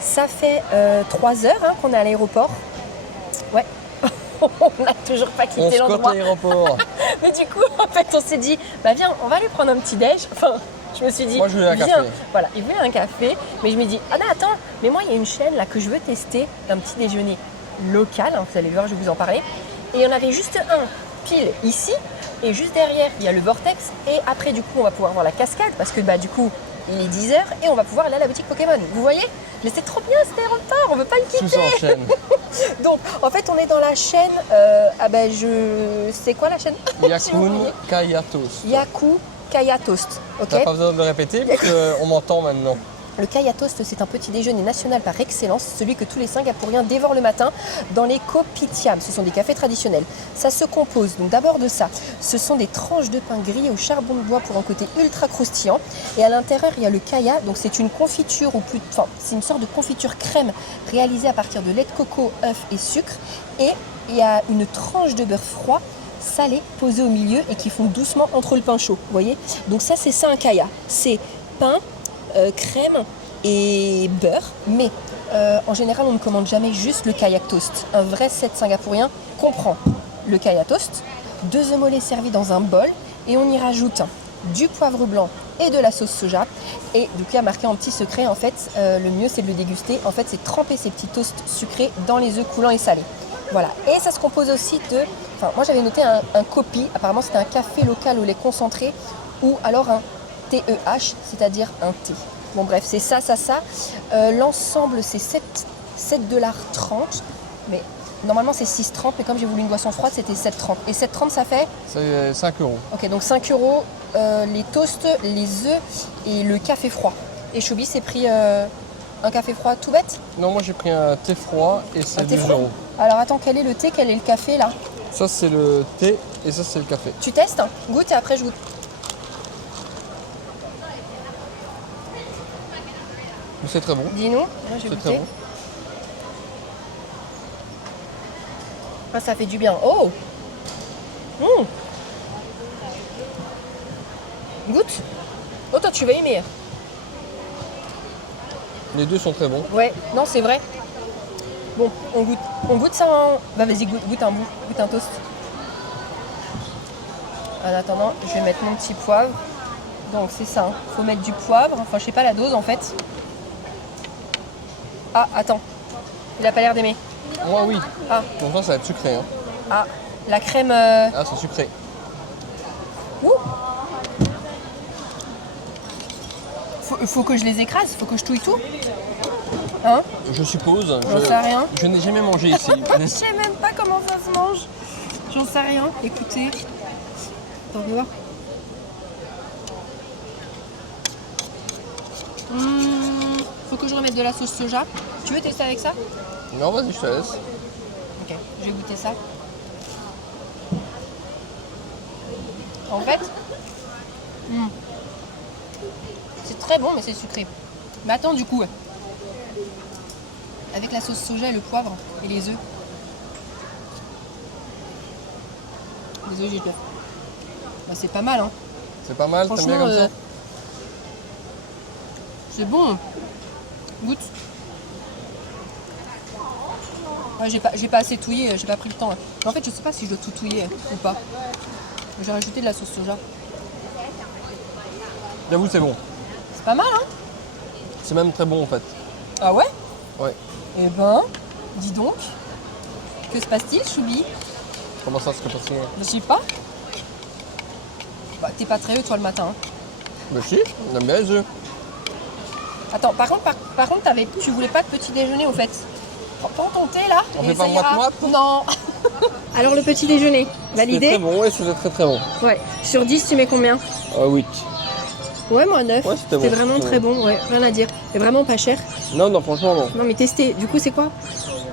Ça fait 3 heures hein, qu'on est à l'aéroport. Ouais. On n'a toujours pas quitté l'endroit. On squatte l'aéroport. Mais du coup, en fait, on s'est dit, bah viens, on va aller prendre un petit déj. Enfin, je me suis dit, moi, je voulais un viens. café. Voilà, il voulait un café. Mais je me dis, ah non, attends, mais moi, il y a une chaîne là que je veux tester d'un petit déjeuner local. Hein, vous allez voir, je vais vous en parler. Et il y en avait juste un pile ici. Et juste derrière, il y a le Vortex. Et après, du coup, on va pouvoir voir la cascade. Parce que, bah, du coup, il est 10h et on va pouvoir aller à la boutique Pokémon. Vous voyez? Mais c'est trop bien cet aéroport, on veut pas le quitter. Tout s'enchaîne. Donc, en fait, on est dans la chaîne. C'est quoi la chaîne? Yakun Kaya Toast. Yaku Kaya Toast. Ok. T'as pas besoin de le répéter parce qu'on m'entend maintenant. Le Kaya Toast, c'est un petit déjeuner national par excellence, celui que tous les Singapouriens dévorent le matin dans les kopitiam. Ce sont des cafés traditionnels. Ça se compose donc d'abord de ça. Ce sont des tranches de pain grillées au charbon de bois pour un côté ultra croustillant. Et à l'intérieur, il y a le kaya. Donc c'est une confiture, c'est une sorte de confiture crème réalisée à partir de lait de coco, œufs et sucre. Et il y a une tranche de beurre froid salé posée au milieu et qui fond doucement entre le pain chaud. Vous voyez? Donc ça, c'est ça un kaya. C'est pain, crème et beurre, mais en général on ne commande jamais juste le kayak toast. Un vrai set singapourien comprend le kayak toast, 2 œufs mollets servis dans un bol et on y rajoute du poivre blanc et de la sauce soja. Et du coup il y a marqué en petit secret, en fait le mieux c'est de le déguster, en fait c'est tremper ces petits toasts sucrés dans les œufs coulants et salés. Voilà, et ça se compose aussi de, moi j'avais noté un kopi, apparemment c'était un café local au lait concentré ou alors un TEH, c'est-à-dire un thé. Bon bref, c'est ça. L'ensemble, c'est 7,30$. Mais normalement, c'est 6,30$. Mais comme j'ai voulu une boisson froide, c'était 7,30$. Et 7,30$, ça fait? C'est 5 €. Ok, donc 5€, les toasts, les œufs et le café froid. Et Choubi s'est pris un café froid tout bête? Non, moi j'ai pris un thé froid et c'est 2 froid. €. Alors attends, quel est le thé, quel est le café là? Ça c'est le thé et ça c'est le café. Tu testes? Goûte et après je goûte. C'est très bon. Dis-nous, j'ai C'est goûté. très bon. Ah, ça fait du bien. Oh Goûte. Oh, toi, tu vas aimer. Les deux sont très bons. Ouais, non, c'est vrai. Bon, on goûte ça en... Bah, vas-y, goûte un bout, goûte un toast. En attendant, je vais mettre mon petit poivre. Donc, c'est ça, hein. Faut mettre du poivre. Enfin, je sais pas la dose, en fait. Ah, attends. Il a pas l'air d'aimer. Moi, oui. Ah. Donc ça va être sucré. Hein. Ah, la crème... Ah, c'est sucré. Ouh. Faut que je les écrase, faut que je touille tout. Hein? Je suppose. J'en sais rien. Je n'ai jamais mangé ici. Je sais même pas comment ça se mange. J'en sais rien. Écoutez. Attends, voir. Faut que je remette de la sauce soja. Tu veux tester avec ça? Non, vas-y, je te laisse. Ok, je vais goûter ça. En fait, c'est très bon, mais c'est sucré. Mais attends, du coup, avec la sauce soja et le poivre et les œufs. Les œufs, j'ai peur. Bah, c'est pas mal, hein. C'est pas mal, t'aimes bien Franchement, comme ça? c'est bon. Goûte. Ouais, j'ai pas assez touillé, j'ai pas pris le temps. Mais en fait, je sais pas si je dois tout touiller ou pas. J'ai rajouté de la sauce soja. J'avoue, c'est bon. C'est pas mal, hein? C'est même très bon en fait. Ah ouais? Ouais. Eh ben, dis donc. Que se passe-t-il, Choubi? Comment ça, ce que possible? Je sais pas. Bah, t'es pas très heureux, toi, le matin. Hein. Bah si, on aime bien les œufs. Attends, par contre, tu voulais pas de petit déjeuner, au fait. Prends ton thé, là. On et fait ça pas ira. moite-moite? Non. Alors, le petit déjeuner, C'était validé? très bon, ouais, c'était très très bon. Ouais. Sur 10, tu mets combien? 8. Ouais, moi 9. Ouais, c'était bon, vraiment c'était très bon, ouais, rien à dire. Et vraiment pas cher. Non, non, franchement, non. Non, mais testé. Du coup, c'est quoi?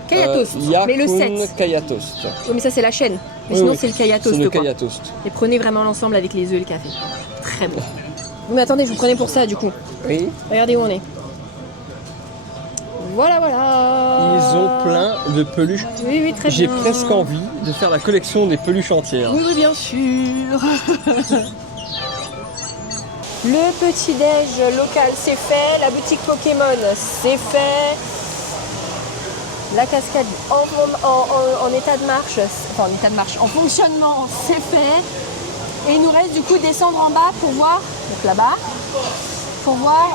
Kaya Toast. Mais le Yakun 7. Kaya Toast. Oui, mais ça, c'est la chaîne. Mais Oui, sinon, oui. c'est le Kaya Toast, C'est le quoi. Kaya Toast. Et prenez vraiment l'ensemble avec les œufs et le café. Très bon. Mais attendez, je vous prenais pour ça, du coup. Oui. Regardez où on est. Voilà, voilà. Ils ont plein de peluches. Oui, oui, très bien. J'ai presque envie de faire la collection des peluches entières. Oui, oui, bien sûr. Le petit-déj local, c'est fait. La boutique Pokémon, c'est fait. La cascade en état de marche, enfin en état de marche, en fonctionnement, c'est fait. Et il nous reste du coup descendre en bas pour voir, donc là-bas, pour voir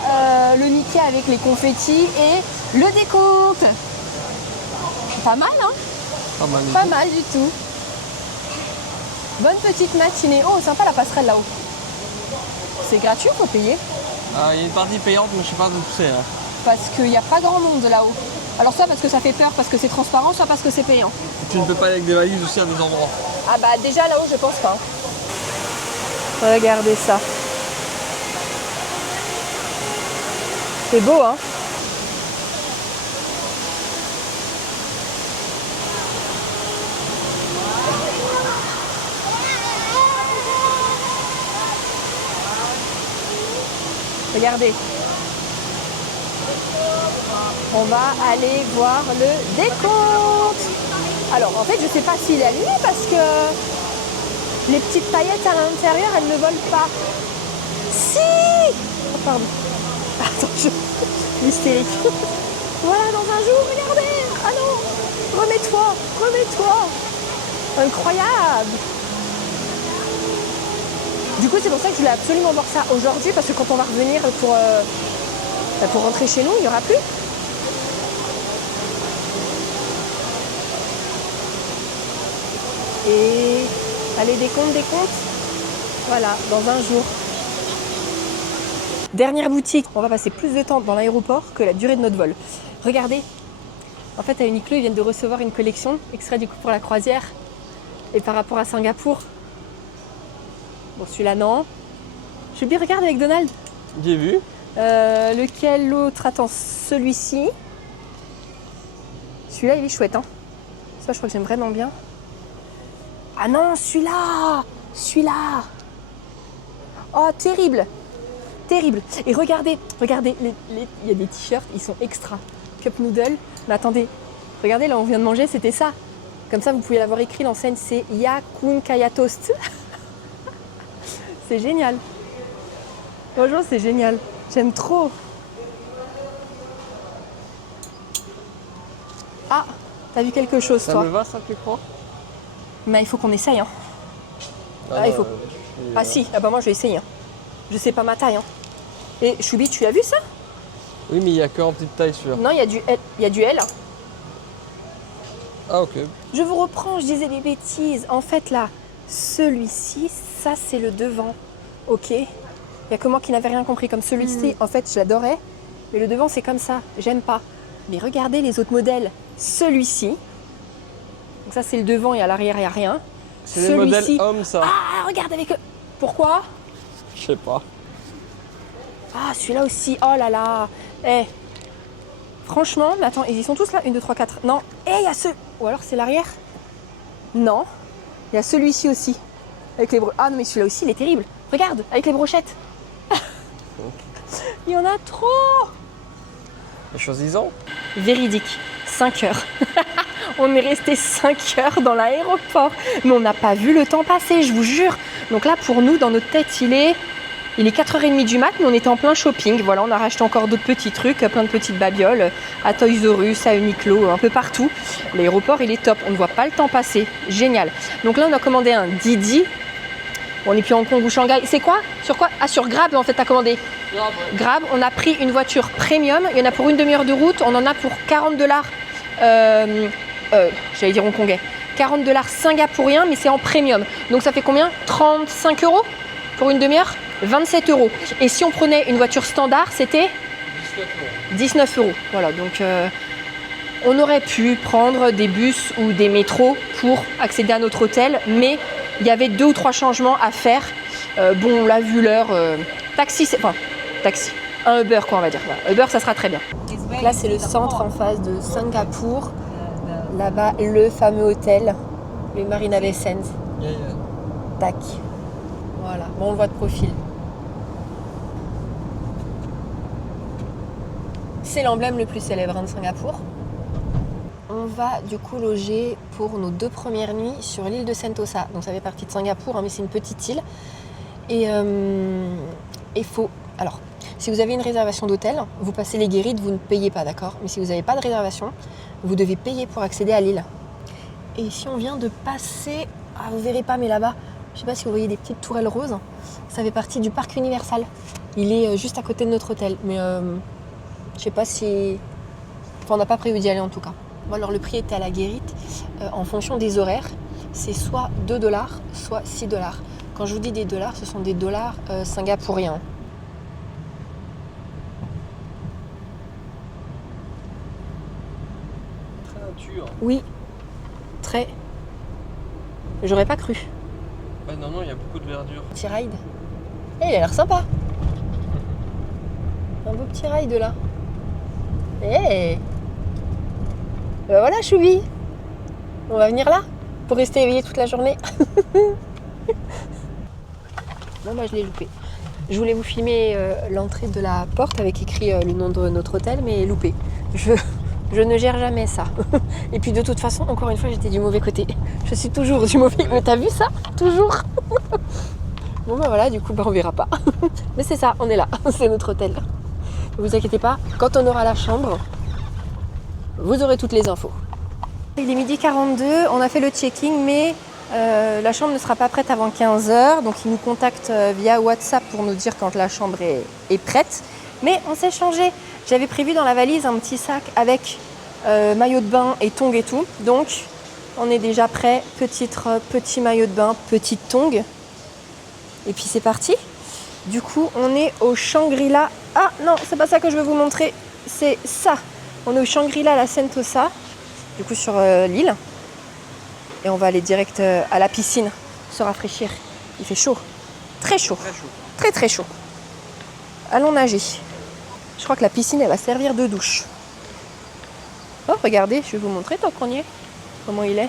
le Mickey avec les confettis et le décompte. Pas mal, hein? Pas mal. Pas mal du tout. Bonne petite matinée. Oh, sympa la passerelle là-haut. C'est gratuit ou faut payer? Il y a une partie payante, mais je sais pas d'où c'est. Hein. Parce qu'il n'y a pas grand monde là-haut. Alors soit parce que ça fait peur, parce que c'est transparent, soit parce que c'est payant. Tu ne peux pas aller avec des valises aussi à des endroits. Ah bah déjà là-haut je pense pas. Regardez ça. C'est beau, hein? Regardez. On va aller voir le décompte. Alors en fait je sais pas s'il est allumé parce que les petites paillettes à l'intérieur elles ne volent pas. Si! Oh, pardon. Attends, je suis hystérique. Voilà, dans un jour, regardez! Ah non! Remets-toi! Remets-toi! Incroyable! Du coup, c'est pour ça que je voulais absolument voir ça aujourd'hui, parce que quand on va revenir pour rentrer chez nous, il n'y aura plus. Et allez, décompte. Voilà, dans un jour. Dernière boutique, on va passer plus de temps dans l'aéroport que la durée de notre vol. Regardez, en fait à Uniqlo, ils viennent de recevoir une collection extrait du coup pour la croisière. Et par rapport à Singapour, bon celui-là non. Je vais bien regarder avec Donald. J'ai vu. Lequel l'autre? Attends, celui-ci. Celui-là il est chouette, hein. Ça je crois que j'aime vraiment bien. Ah non, celui-là. Celui-là. Oh, terrible. Terrible. Et regardez, il y a des t-shirts, ils sont extra. Cup noodle. Mais attendez, regardez, là on vient de manger, c'était ça. Comme ça, vous pouvez l'avoir écrit, l'enseigne, c'est Yakun Kaya Toast. C'est génial. Franchement, c'est génial. J'aime trop. Ah, t'as vu quelque chose, Ça toi? me va, ça, tu crois? Mais il faut qu'on essaye, hein. Ah, il faut. Ah si, ah bah moi je vais essayer. Hein. Je sais pas ma taille. Hein. Et Choubi, tu as vu ça? Oui, mais il n'y a que en petite taille, celui-là. Non, il y a du L. Il y a du L. Ah, ok. Je vous reprends, je disais des bêtises. En fait, là, celui-ci, ça, c'est le devant. Ok. Il y a que moi qui n'avais rien compris. Comme celui-ci, en fait, je l'adorais. Mais le devant, c'est comme ça. J'aime pas. Mais regardez les autres modèles. Celui-ci. Donc ça, c'est le devant et à l'arrière, il n'y a rien. C'est les modèles hommes, ça. Ah, regarde avec eux. Pourquoi? Je sais pas. Ah, celui-là aussi. Oh là là. Eh, Franchement, mais attends, ils y sont tous là 1, 2, 3, 4. Non. Et il y a ce... Ou alors c'est l'arrière? Non. Il y a celui-ci aussi. Avec les Ah non, mais celui-là aussi, il est terrible. Regarde, avec les brochettes. Il y en a trop. Choisissons. Véridique, 5 heures. On est resté 5 heures dans l'aéroport. Mais on n'a pas vu le temps passer, je vous jure. Donc là, pour nous, dans notre tête, il est 4h30 du mat, mais on était en plein shopping. Voilà, on a racheté encore d'autres petits trucs, plein de petites babioles, à Toys R Us, à Uniqlo, un peu partout. L'aéroport, il est top. On ne voit pas le temps passer. Génial. Donc là, on a commandé un Didi. On n'est plus en Hong Kong ou Shanghai. C'est quoi? Sur quoi? Ah, sur Grab, en fait, t'as commandé. Grab, on a pris une voiture premium. Il y en a pour une demi-heure de route. On en a pour $40. J'allais dire hongkongais. $40 singapouriens, mais c'est en premium. Donc ça fait combien? 35 € pour une demi-heure? 27 €. Et si on prenait une voiture standard, c'était 19 €. Voilà, donc on aurait pu prendre des bus ou des métros pour accéder à notre hôtel, mais il y avait 2 ou 3 changements à faire. Bon, on l'a vu l'heure. Taxi, un Uber quoi, on va dire. Voilà. Uber, ça sera très bien. Donc là, c'est le centre en face de Singapour. Là-bas, le fameux hôtel, le Marina Bay Sands. Tac. Voilà, bon, on le voit de profil. C'est l'emblème le plus célèbre de Singapour. On va du coup loger pour nos 2 premières nuits sur l'île de Sentosa. Donc ça fait partie de Singapour, hein, mais c'est une petite île. Et il faut... Alors, si vous avez une réservation d'hôtel, vous passez les guérites, vous ne payez pas, d'accord? Mais si vous n'avez pas de réservation, vous devez payer pour accéder à l'île. Et ici, on vient de passer... Ah, vous verrez pas, mais là-bas, je sais pas si vous voyez des petites tourelles roses. Ça fait partie du parc Universal. Il est juste à côté de notre hôtel. Mais je sais pas si... Enfin, on n'a pas prévu d'y aller en tout cas. Bon, alors, le prix était à la guérite. En fonction des horaires, c'est soit $2, soit $6. Quand je vous dis des dollars, ce sont des dollars singapouriens. Très nature. Oui, très. J'aurais pas cru. Bah non, il y a beaucoup de verdure. Petit ride. Eh, il a l'air sympa. Un beau petit ride là. Eh. Ben voilà, Choubi. On va venir là pour rester éveillé toute la journée. Bon, bah, je l'ai loupé. Je voulais vous filmer l'entrée de la porte avec écrit le nom de notre hôtel, mais loupé. Je ne gère jamais ça. Et puis de toute façon, encore une fois, j'étais du mauvais côté. Je suis toujours du mauvais côté. Mais t'as vu ça? Toujours. Bon bah voilà, du coup, bah, on verra pas. Mais c'est ça, on est là. C'est notre hôtel. Ne vous inquiétez pas, quand on aura la chambre, vous aurez toutes les infos. Il est 12h42, on a fait le check-in, mais la chambre ne sera pas prête avant 15h. Donc il nous contacte via WhatsApp pour nous dire quand la chambre est prête. Mais on s'est changé. J'avais prévu dans la valise un petit sac avec maillot de bain et tongs et tout. Donc on est déjà prêt. Petite robe, petit maillot de bain, petite tongs. Et puis c'est parti. Du coup, on est au Shangri-La. Ah non, c'est pas ça que je veux vous montrer. C'est ça. On est au Shangri-La à la Sentosa. Du coup, sur l'île. Et on va aller direct à la piscine se rafraîchir. Il fait chaud. Très chaud. Très chaud. Très très chaud. Allons nager. Je crois que la piscine, elle va servir de douche. Oh, regardez, je vais vous montrer tant qu'on y est. Comment il est.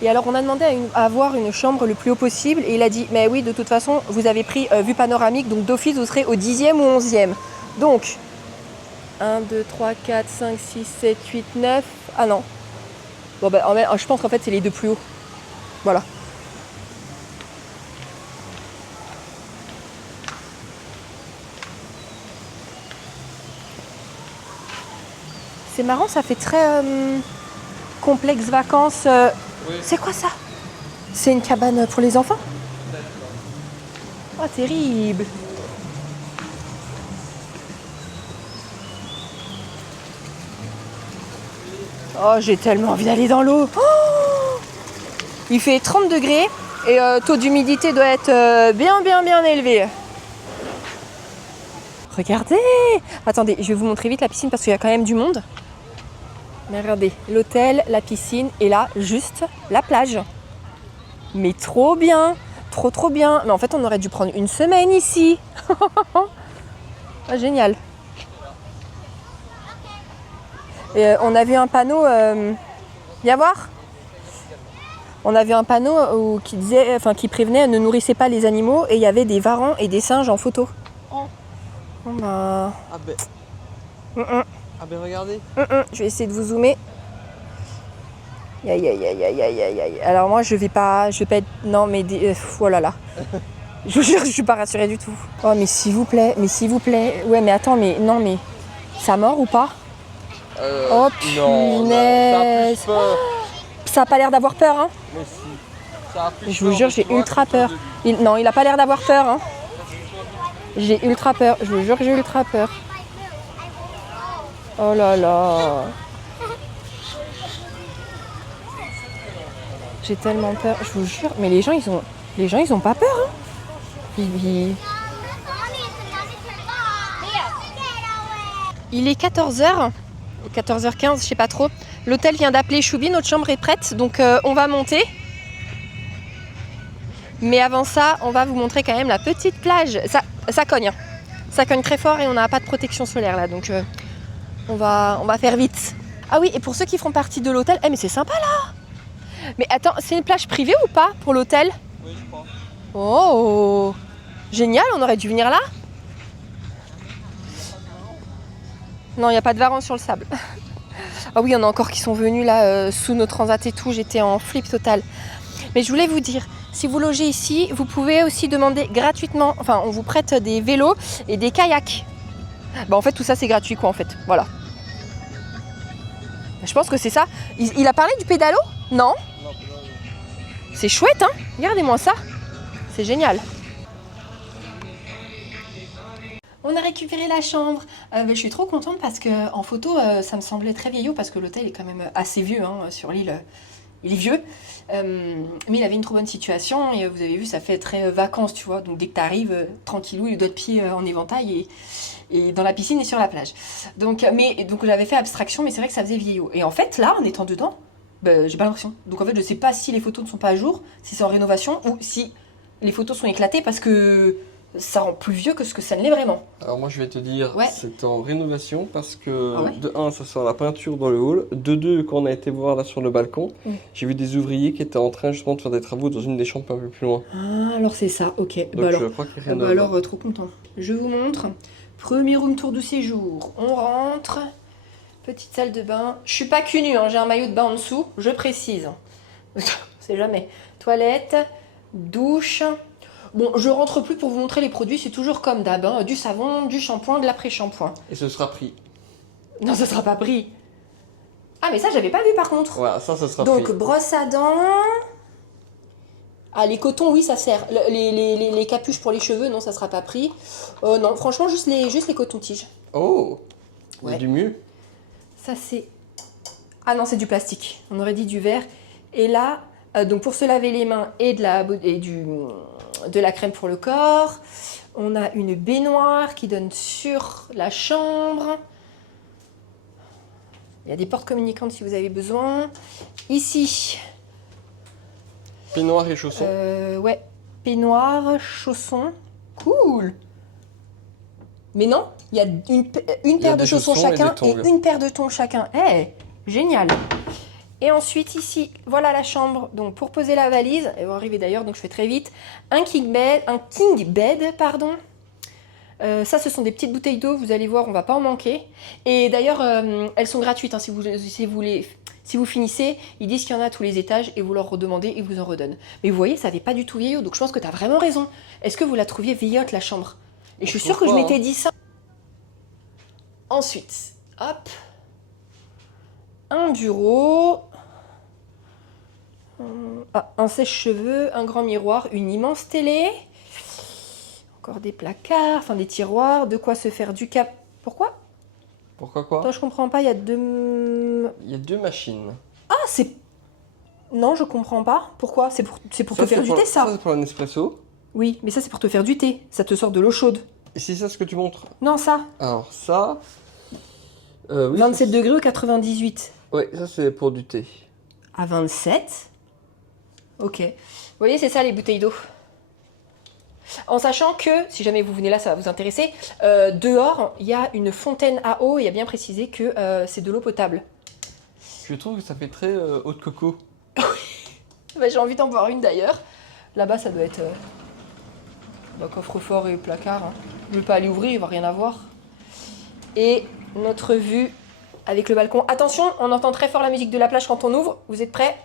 Et alors, on a demandé à avoir une chambre le plus haut possible. Et il a dit, mais oui, de toute façon, vous avez pris vue panoramique. Donc d'office, vous serez au 10e ou 11e. Donc, 1, 2, 3, 4, 5, 6, 7, 8, 9. Ah non. Bon, ben, je pense qu'en fait, c'est les 2 plus hauts. Voilà. C'est marrant, ça fait très complexe vacances. Oui. C'est quoi ça? C'est une cabane pour les enfants? Oh, terrible. Oh, j'ai tellement envie d'aller dans l'eau. Oh, il fait 30 degrés et taux d'humidité doit être bien élevé. Regardez! Attendez, je vais vous montrer vite la piscine parce qu'il y a quand même du monde. Mais regardez, l'hôtel, la piscine et là, juste la plage. Mais trop bien! Trop bien! Mais en fait, on aurait dû prendre une semaine ici. Ah, génial! Et on a vu un panneau, viens voir. On a vu un panneau qui disait, enfin qui prévenait ne nourrissez pas les animaux et il y avait des varans et des singes en photo. Oh. Bon bah. Ah ben. Ah ben regardez. Je vais essayer de vous zoomer. Aïe aïe aïe aïe aïe aïe aïe. Alors moi je vais pas être. Non mais oh là là. Je vous jure, je suis pas rassurée du tout. Oh mais s'il vous plaît. Ouais mais attends mais non mais ça mord ou pas? Oh punaise. Ça a pas l'air d'avoir peur hein. Mais si. Ça a plus Je vous jure j'ai ultra peur. Non il a pas l'air d'avoir peur hein. J'ai ultra peur. Je vous jure que j'ai ultra peur. Oh là là. J'ai tellement peur, je vous jure. Mais les gens ils ont pas peur. Hein. Il est 14h, 14h15, je sais pas trop. L'hôtel vient d'appeler Choubi, notre chambre est prête, donc on va monter. Mais avant ça, on va vous montrer quand même la petite plage. Ça cogne, hein. Ça cogne très fort et on n'a pas de protection solaire là, donc on va faire vite. Ah oui, et pour ceux qui feront partie de l'hôtel, mais c'est sympa là. Mais attends, c'est une plage privée ou pas pour l'hôtel? Oui, je crois. Oh, génial, on aurait dû venir là. Non, il n'y a pas de varans sur le sable. Ah oui, il y en a encore qui sont venus là sous nos transats et tout, j'étais en flip total. Mais je voulais vous dire, si vous logez ici, vous pouvez aussi demander gratuitement, enfin on vous prête des vélos et des kayaks. Bah en fait tout ça c'est gratuit quoi en fait, voilà. Je pense que c'est ça. Il a parlé du pédalo? Non? C'est chouette hein. Regardez-moi ça. C'est génial. On a récupéré la chambre. Je suis trop contente parce qu'en photo, ça me semblait très vieillot parce que l'hôtel est quand même assez vieux hein, sur l'île. Il est vieux. Mais il avait une trop bonne situation et vous avez vu, ça fait très vacances, tu vois. Donc dès que tu arrives, tranquillou, les doigts de pied en éventail et dans la piscine et sur la plage. Donc j'avais fait abstraction, mais c'est vrai que ça faisait vieillot. Et en fait, là, en étant dedans, j'ai pas l'impression. Donc en fait, je sais pas si les photos ne sont pas à jour, si c'est en rénovation ou si les photos sont éclatées parce que ça rend plus vieux que ce que ça ne l'est vraiment. Alors moi je vais te dire, ouais. C'est en rénovation parce que de 1 ça sent la peinture dans le hall, de 2 quand on a été voir là sur le balcon, j'ai vu des ouvriers qui étaient en train justement de faire des travaux dans une des chambres un peu plus loin. Ah alors c'est ça, ok. Donc je crois qu'il y a rien alors trop content. Je vous montre, premier room tour de séjour, on rentre, petite salle de bain, je suis pas cul nu, hein, j'ai un maillot de bain en dessous, je précise. C'est jamais. Toilette, douche. Bon, je rentre plus pour vous montrer les produits, c'est toujours comme d'hab, hein, du savon, du shampoing, de l'après-shampoing. Et ce sera pris. Non, ce sera pas pris. Ah, mais ça, j'avais pas vu par contre. Voilà, ça sera donc, pris. Donc, brosse à dents. Ah, les cotons, oui, ça sert. Les capuches pour les cheveux, non, ça sera pas pris. Non, franchement, juste les cotons-tiges. Oh, ouais. Du mieux. Ça, c'est... Ah non, c'est du plastique. On aurait dit du verre. Et là, donc pour se laver les mains et de la crème pour le corps, on a une baignoire qui donne sur la chambre. Il y a des portes communicantes si vous avez besoin. Ici. Peignoir et chaussons. Ouais, peignoir, chaussons. Cool. Mais non, il y a une paire de chaussons chacun et une paire de tongs chacun. Génial. Et ensuite ici, voilà la chambre. Donc pour poser la valise, elle va arriver d'ailleurs, donc je fais très vite. Un king bed, pardon. Ça, ce sont des petites bouteilles d'eau. Vous allez voir, on va pas en manquer. Et d'ailleurs, elles sont gratuites. Hein, si vous finissez, ils disent qu'il y en a à tous les étages et vous leur redemandez, ils vous en redonnent. Mais vous voyez, ça n'avait pas du tout vieillot. Donc je pense que tu as vraiment raison. Est-ce que vous la trouviez vieillotte la chambre? Et je suis sûre que je m'étais dit ça. Ensuite, hop. Un bureau. Un sèche-cheveux, un grand miroir, une immense télé. Encore des placards, enfin des tiroirs. De quoi se faire du cap. Pourquoi? Pourquoi quoi? Attends, je comprends pas, il y a deux... Il y a 2 machines. Ah, c'est... Non, je comprends pas. Pourquoi? C'est pour te faire du thé, ça? Ça, c'est pour un espresso. Oui, mais ça, c'est pour te faire du thé. Ça te sort de l'eau chaude. Et c'est ça ce que tu montres? Non, ça. Alors, ça... oui, 27 degrés ou 98? Oui, ça, c'est pour du thé. À 27? Ok. Vous voyez, c'est ça, les bouteilles d'eau. En sachant que, si jamais vous venez là, ça va vous intéresser, dehors, il y a une fontaine à eau et il y a bien précisé que c'est de l'eau potable. Je trouve que ça fait très eau de coco. Bah, j'ai envie d'en boire une d'ailleurs. Là-bas, ça doit être coffre-fort et placard. Hein. Je ne vais pas aller ouvrir, il va rien avoir. Et notre vue avec le balcon. Attention, on entend très fort la musique de la plage quand on ouvre. Vous êtes prêts?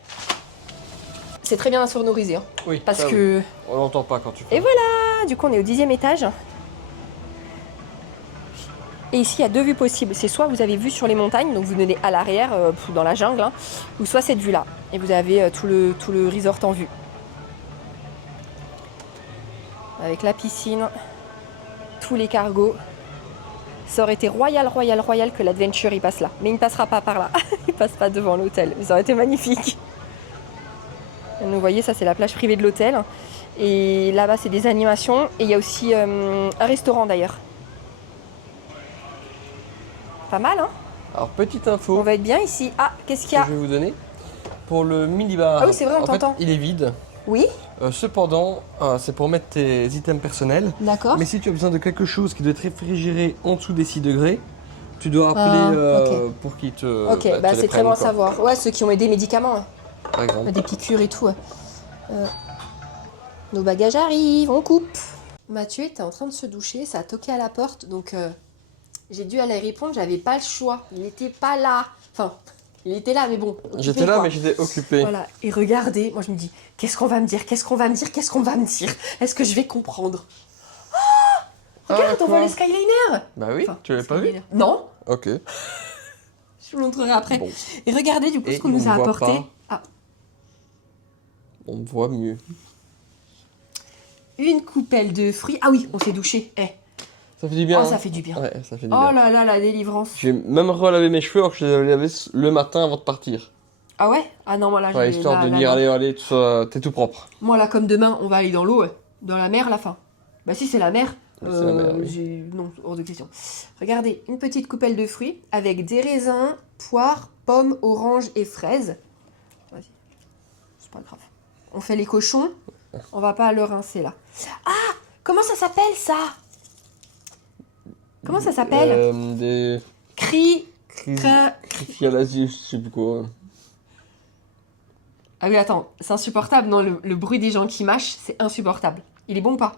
C'est très bien insonorisé. Hein. Oui, parce ça, que... on l'entend pas quand tu fais. Et voilà, du coup on est au 10e étage. Et ici il y a deux vues possibles. C'est soit vous avez vue sur les montagnes, donc vous venez à l'arrière, dans la jungle, hein, ou soit cette vue là. Et vous avez tout le resort en vue. Avec la piscine, tous les cargos. Ça aurait été royal que l'adventure il passe là. Mais il ne passera pas par là. Il passe pas devant l'hôtel. Mais ça aurait été magnifique. Donc, vous voyez, ça c'est la plage privée de l'hôtel. Et là-bas c'est des animations. Et il y a aussi un restaurant d'ailleurs. Pas mal, hein? Alors, petite info On va être bien ici. Ah, qu'est-ce qu'il y que a? je vais vous donner. Pour le minibar. Ah oui, c'est vrai, on en fait, t'entend. il est vide. Oui, Cependant, c'est pour mettre tes items personnels. d'accord. Mais si tu as besoin de quelque chose qui doit être réfrigéré en dessous des 6 degrés, tu dois appeler Ah, pour qu'ils te. Ok, te bah les c'est très prennent, bon à quoi, savoir. Ouais, ceux qui ont des médicaments, hein. Par exemple. Des piqûres et tout. Ouais. Nos bagages arrivent, on coupe. Mathieu était en train de se doucher, ça a toqué à la porte, donc j'ai dû aller répondre, j'avais pas le choix. Il était pas là. Enfin, il était là, mais bon. occupé, J'étais là, quoi. mais j'étais occupé. Voilà, et regardez, moi je me dis, qu'est-ce qu'on va me dire? Qu'est-ce qu'on va me dire? Qu'est-ce qu'on va me dire? Est-ce que je vais comprendre? Regarde, on voit les Skyliner. Bah oui, Enfin, tu l'avais pas vu? Skyliner. Non, Ok. je vous montrerai après. Bon, Et regardez du coup Et ce qu'on nous on a voit apporté. pas. Ah, on voit mieux. une coupelle de fruits. Ah oui, on s'est douché. Eh. Ça fait du bien. Oh, hein. ça fait du bien. Ouais, ça fait du Oh bien. là là, la délivrance. J'ai même relavé mes cheveux alors que je les avais lavés le matin avant de partir. Ah ouais? Ah non, moi là, Ouais, histoire de dire, allez, t'es tout propre. Moi là, comme demain, on va aller dans l'eau, dans la mer, la fin. Bah si, c'est la mer. Ouais, c'est la mer, oui. Non, hors de question. Regardez, une petite coupelle de fruits avec des raisins, poires, pommes, oranges et fraises. Vas-y, c'est pas grave. On fait les cochons, on va pas le rincer là. Ah! Comment ça s'appelle ça? Comment ça s'appelle? Des... Cri... Crifialazie, je sais plus quoi. Ah oui, attends, c'est insupportable. Non, le bruit des gens qui mâchent, c'est insupportable. Il est bon ou pas?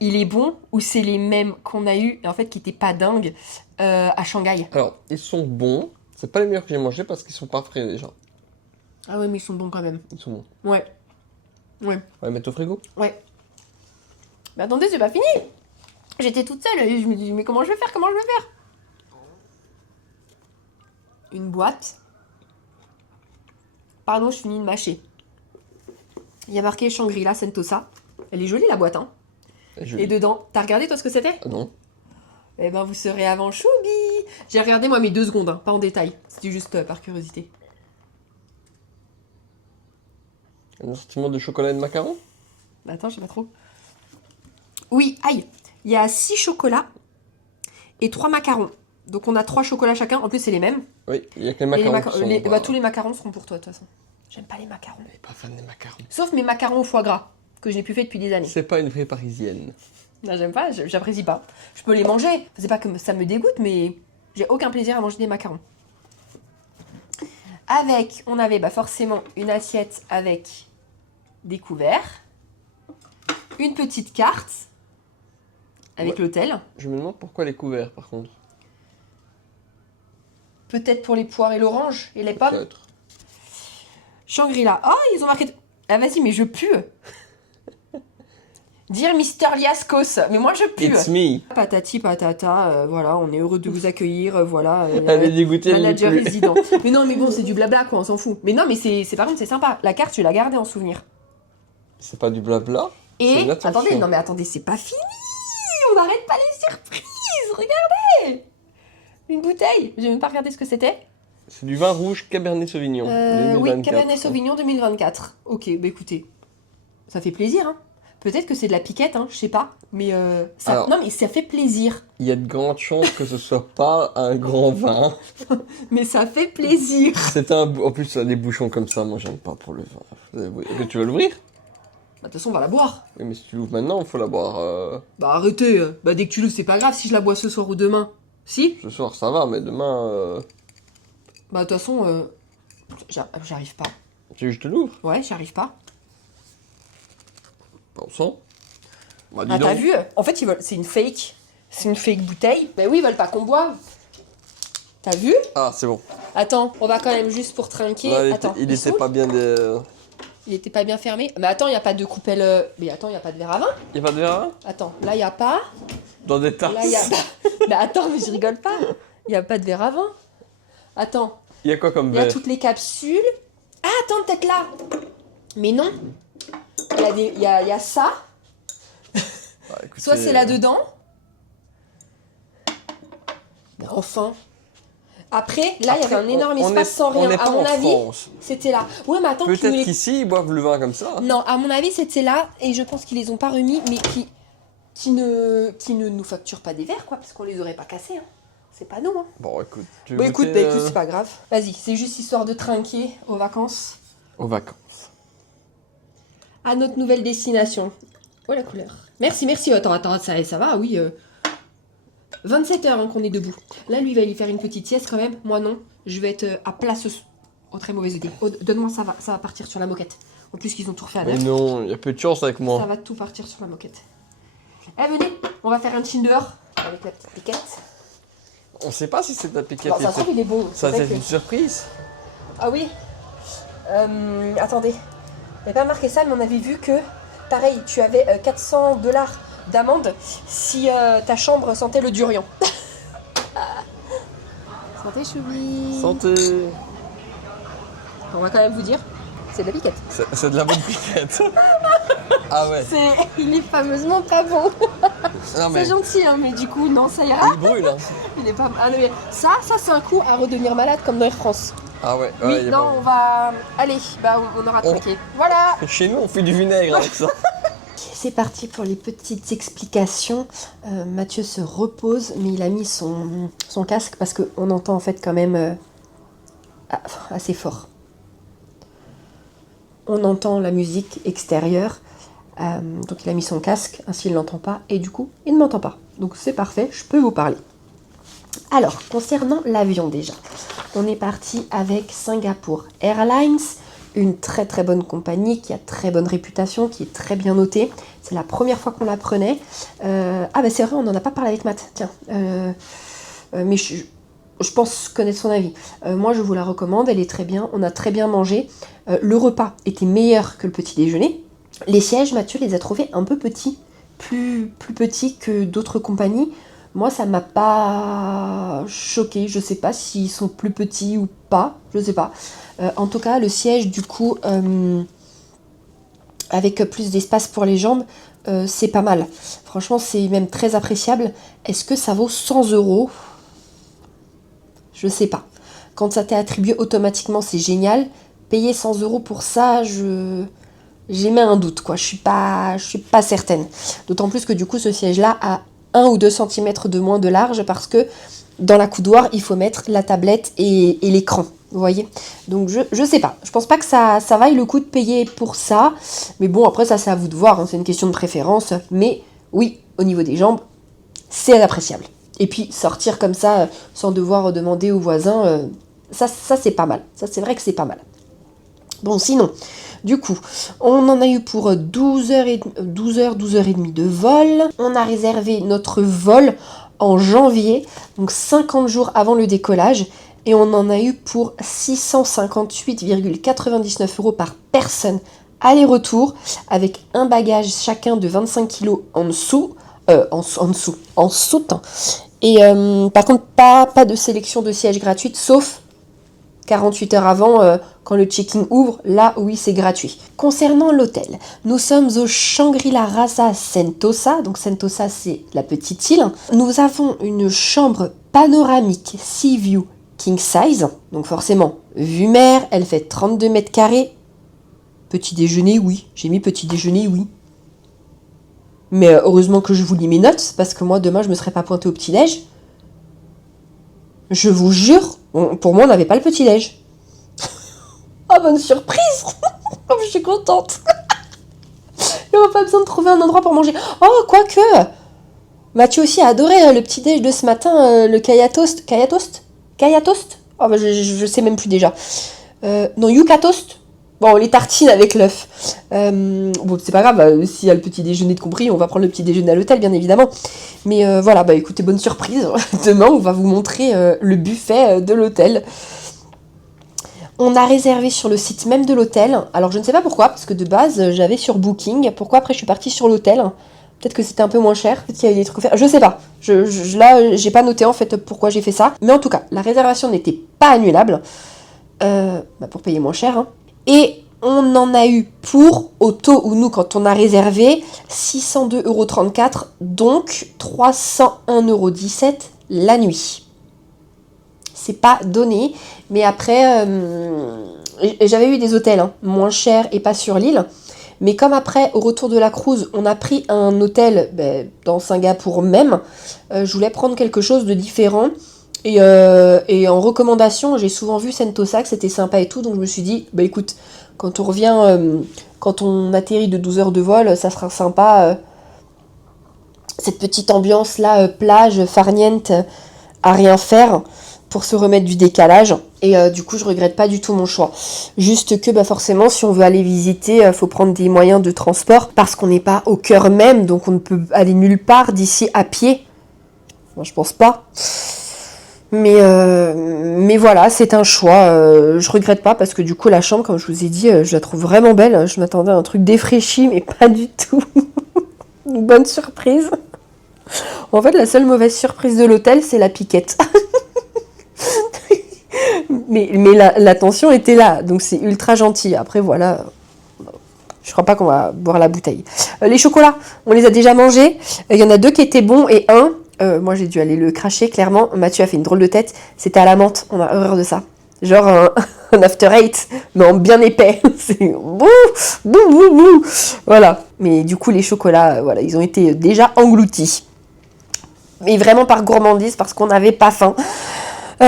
Il est bon ou c'est les mêmes qu'on a eu et en fait qui étaient pas dingues à Shanghai? Alors, ils sont bons. C'est pas les meilleurs que j'ai mangés parce qu'ils sont pas frais déjà. Ah ouais, mais ils sont bons quand même. Ils sont bons. Ouais. Ouais. On va les mettre au frigo. Ouais. Mais attendez, c'est pas fini. J'étais toute seule et je me dis, mais comment je vais faire? Comment je vais faire? Une boîte. Pardon, je finis de mâcher. Il y a marqué Shangri-La Sentosa. Elle est jolie la boîte, hein. Et dedans, t'as regardé toi ce que c'était? Ah non. Eh ben vous serez avant Choubi. J'ai regardé moi mes 2 secondes, hein, pas en détail. C'était juste par curiosité. Un assortiment de chocolat et de macarons. Attends, je sais pas trop. Oui, aïe. Il y a 6 chocolats et 3 macarons. Donc on a 3 chocolats chacun. En plus, c'est les mêmes. Oui, il y a que les Et macarons. qui sont, bah, tous les macarons seront pour toi, de toute façon. J'aime pas les macarons. Elle est pas fan des macarons. Sauf mes macarons au foie gras, que je n'ai plus fait depuis des années. C'est pas une vraie parisienne. Non, j'aime pas, j'apprécie pas. Je peux les manger. C'est pas que ça me dégoûte, mais j'ai aucun plaisir à manger des macarons. Avec, on avait forcément une assiette avec des couverts, une petite carte avec l'hôtel. Je me demande pourquoi les couverts par contre. Peut-être pour les poires et l'orange et les pommes. Peut-être. Shangri-La. Oh, ils ont marqué... Ah vas-y, mais je pue. Dire Mister Liascos. Mais moi, je pue. It's me. Patati patata, voilà, on est heureux de vous accueillir, voilà. Elle est dégoûtée, elle manager l'est plus. résident. Mais non, mais bon, c'est du blabla, quoi, on s'en fout. Mais non, mais c'est par contre, c'est sympa. La carte, tu l'as gardée en souvenir. C'est pas du blabla. C'est Et, une attention. attendez, non mais attendez, c'est pas fini. On n'arrête pas les surprises, regardez. Une bouteille, j'ai même pas regardé ce que c'était. C'est du vin rouge Cabernet Sauvignon. Oui, 2024. Cabernet Sauvignon 2024. Ok, bah écoutez, ça fait plaisir, hein. Peut-être que c'est de la piquette, hein, je sais pas. Mais ça... Alors, non, mais ça fait plaisir. Il y a de grandes chances que ce soit pas un grand vin. Mais ça fait plaisir. C'est un... En plus, ça a des bouchons comme ça, moi j'aime pas pour le vin. Tu vas l'ouvrir? Bah, de toute façon, on va la boire. Oui, mais si tu l'ouvres maintenant, il faut la boire. Bah, arrêtez. Bah, dès que tu l'ouvres, c'est pas grave si je la bois ce soir ou demain. Si? Ce soir, ça va, mais demain. Bah, de toute façon, j'arrive pas. Tu veux que je te l'ouvre? Ouais, j'arrive pas. Bon sang. Bah, dis Ah, t'as donc. vu? En fait, ils veulent... c'est une fake. C'est une fake bouteille. Bah oui, ils veulent pas qu'on boive. T'as vu? Ah, c'est bon. Attends, on va quand même juste pour trinquer. Là, Attends, il ils était sont- pas bien. Il était pas bien fermé. Mais attends, y a pas de coupelle. Mais attends, y a pas de verre à vin. Il y a pas de verre hein? Attends, là y a pas. Dans des tasses. Là y a pas. Mais attends, mais je rigole pas. Y a pas de verre à vin. Attends, Il y a quoi comme il y a verre? toutes les capsules. Ah, attends, peut-être là. Mais non. Il y a ça. Ah, écoutez, Soit c'est là-dedans. Mais enfin. Après, là, il y avait un énorme on espace est- sans rien. On n'est À pas mon en avis, France. c'était là. Ouais, mais attends, tu nous Peut-être les... qu'ici, ils boivent le vin comme ça. Non, à mon avis, c'était là. Et je pense qu'ils les ont pas remis, mais qui ne nous facturent pas des verres, quoi. Parce qu'on les aurait pas cassés. Hein. C'est pas nous, hein. Bon, écoute. Tu veux Bah écoute, goûter, c'est pas grave. Vas-y, c'est juste histoire de trinquer aux vacances. aux vacances. À notre nouvelle destination. Oh la couleur. Merci, merci. Attends, ça va, oui. 27 heures hein, qu'on est debout. Là, lui, il va lui faire une petite sieste quand même. Moi, non. Je vais être à plat au très mauvais idée. Oh, donne-moi, ça va partir sur la moquette. En plus, qu'ils ont tout refait à Mais neuf. non, il y a peu de chance avec Ça moi. va tout partir sur la moquette. Eh, venez, on va faire un chill dehors avec la petite piquette. On sait pas si c'est ta piquette. Non, ça se trouve, il est beau. Ça, vrai c'est que- une surprise. Ah oui. Attendez. Il n'y a pas marqué ça, mais on avait vu que, pareil, tu avais $400 d'amende si ta chambre sentait le durian. Santé, choubi. Santé. On va quand même vous dire, c'est de la piquette. C'est de la bonne piquette. Ah ouais. Il est fameusement pas bon. Non mais. C'est gentil, hein, mais du coup, non, ça ira. Il brûle hein. Il est pas... Ah, non, mais ça c'est un coup à redevenir malade comme dans Air France. Ah ouais. Oui, il est non, bon. on va... Allez, bah on aura trinqué. Voilà. Chez nous, on fait du vinaigre avec ça. C'est parti pour les petites explications. Mathieu se repose, mais il a mis son casque parce qu'on entend en fait quand même assez fort. On entend la musique extérieure, donc il a mis son casque, ainsi il ne l'entend pas, et du coup il ne m'entend pas. Donc c'est parfait, je peux vous parler. Alors, concernant l'avion déjà, on est parti avec Singapore Airlines, une très très bonne compagnie qui a très bonne réputation, qui est très bien notée. C'est la première fois qu'on la prenait. Ah bah c'est vrai, on n'en a pas parlé avec Matt, tiens. Mais je pense connaître son avis. Moi je vous la recommande, elle est très bien, on a très bien mangé. Le repas était meilleur que le petit déjeuner. Les sièges, Mathieu les a trouvés un peu petits, plus petits que d'autres compagnies. Moi, ça m'a pas choqué. Je sais pas s'ils sont plus petits ou pas. Je sais pas. En tout cas, le siège, du coup, avec plus d'espace pour les jambes, c'est pas mal. Franchement, c'est même très appréciable. Est-ce que ça vaut 100 €? Je sais pas. Quand ça t'est attribué automatiquement, c'est génial. Payer 100 € pour ça, j'émets un doute, quoi. Je suis pas certaine. D'autant plus que du coup, ce siège-là a 1 ou 2 cm de moins de large parce que dans la coudoir, il faut mettre la tablette et l'écran. Vous voyez? Donc je sais pas. Je pense pas que ça vaille le coup de payer pour ça. Mais bon, après ça c'est à vous de voir. Hein. C'est une question de préférence. Mais oui, au niveau des jambes, c'est appréciable. Et puis sortir comme ça, sans devoir demander aux voisins, ça c'est pas mal. Ça c'est vrai que c'est pas mal. Bon, sinon, du coup, on en a eu pour 12 heures 12h30 de vol. On a réservé notre vol en janvier, donc 50 jours avant le décollage. Et on en a eu pour 658,99 € par personne aller-retour, avec un bagage chacun de 25 kg en dessous, en soute. Et par contre, pas de sélection de sièges gratuite, sauf 48 heures avant, quand le check-in ouvre, là, oui, c'est gratuit. Concernant l'hôtel, nous sommes au Shangri-La Rasa Sentosa. Donc Sentosa, c'est la petite île. Nous avons une chambre panoramique Sea View King Size. Donc forcément, vue mer, elle fait 32 mètres carrés. Petit déjeuner, oui. J'ai mis petit déjeuner, oui. Mais heureusement que je vous lis mes notes, parce que moi, demain, je me serais pas pointée au petit-déj. Je vous jure, pour moi, on n'avait pas le petit-déj. Oh, bonne surprise. Oh, je suis contente. pas besoin de trouver un endroit pour manger. Oh, quoique Mathieu aussi a adoré le petit déj de ce matin, le Kaya Toast. Kaya Toast? Kaya Toast? Oh, bah, je sais même plus déjà. Non, Yuka Toast. Bon, les tartines avec l'œuf. Bon, c'est pas grave, s'il y a le petit déjeuner de compris, on va prendre le petit déjeuner à l'hôtel, bien évidemment. Mais voilà, bah écoutez, bonne surprise. Demain, on va vous montrer le buffet de l'hôtel. On a réservé sur le site même de l'hôtel. Alors, je ne sais pas pourquoi, parce que de base, j'avais sur Booking. Pourquoi après, je suis partie sur l'hôtel? Peut-être que c'était un peu moins cher, peut-être qu'il y avait des trucs offerts, je sais pas. Là, j'ai pas noté en fait pourquoi j'ai fait ça. Mais en tout cas, la réservation n'était pas annulable. Pour payer moins cher. Hein. Et on en a eu pour, au taux où nous, quand on a réservé, 602,34 €, donc 301,17 € la nuit. C'est pas donné, mais après, j'avais eu des hôtels moins chers et pas sur l'île. Mais comme après, au retour de la cruise, on a pris un hôtel dans Singapour même, je voulais prendre quelque chose de différent. Et en recommandation, j'ai souvent vu Sentosa, que c'était sympa et tout, donc je me suis dit, bah écoute, quand on revient, quand on atterrit de 12 heures de vol, ça sera sympa, cette petite ambiance-là, plage, farniente, à rien faire, pour se remettre du décalage. Et du coup, je regrette pas du tout mon choix. Juste que forcément, si on veut aller visiter, faut prendre des moyens de transport, parce qu'on n'est pas au cœur même, donc on ne peut aller nulle part d'ici à pied. Moi, je pense pas. Mais voilà, c'est un choix. Je regrette pas parce que du coup, la chambre, comme je vous ai dit, je la trouve vraiment belle. Je m'attendais à un truc défraîchi, mais pas du tout. Une bonne surprise. En fait, la seule mauvaise surprise de l'hôtel, c'est la piquette. mais l'attention était là, donc c'est ultra gentil. Après, voilà, je crois pas qu'on va boire la bouteille. Les chocolats, on les a déjà mangés. Il y en a 2 qui étaient bons et un... moi j'ai dû aller le cracher clairement. Mathieu a fait une drôle de tête. C'était à la menthe, on a horreur de ça. Genre un after eight, mais en bien épais. C'est bouh, bouh, bouh, bouh. Voilà. Mais du coup les chocolats, voilà, ils ont été déjà engloutis. Mais vraiment par gourmandise parce qu'on n'avait pas faim.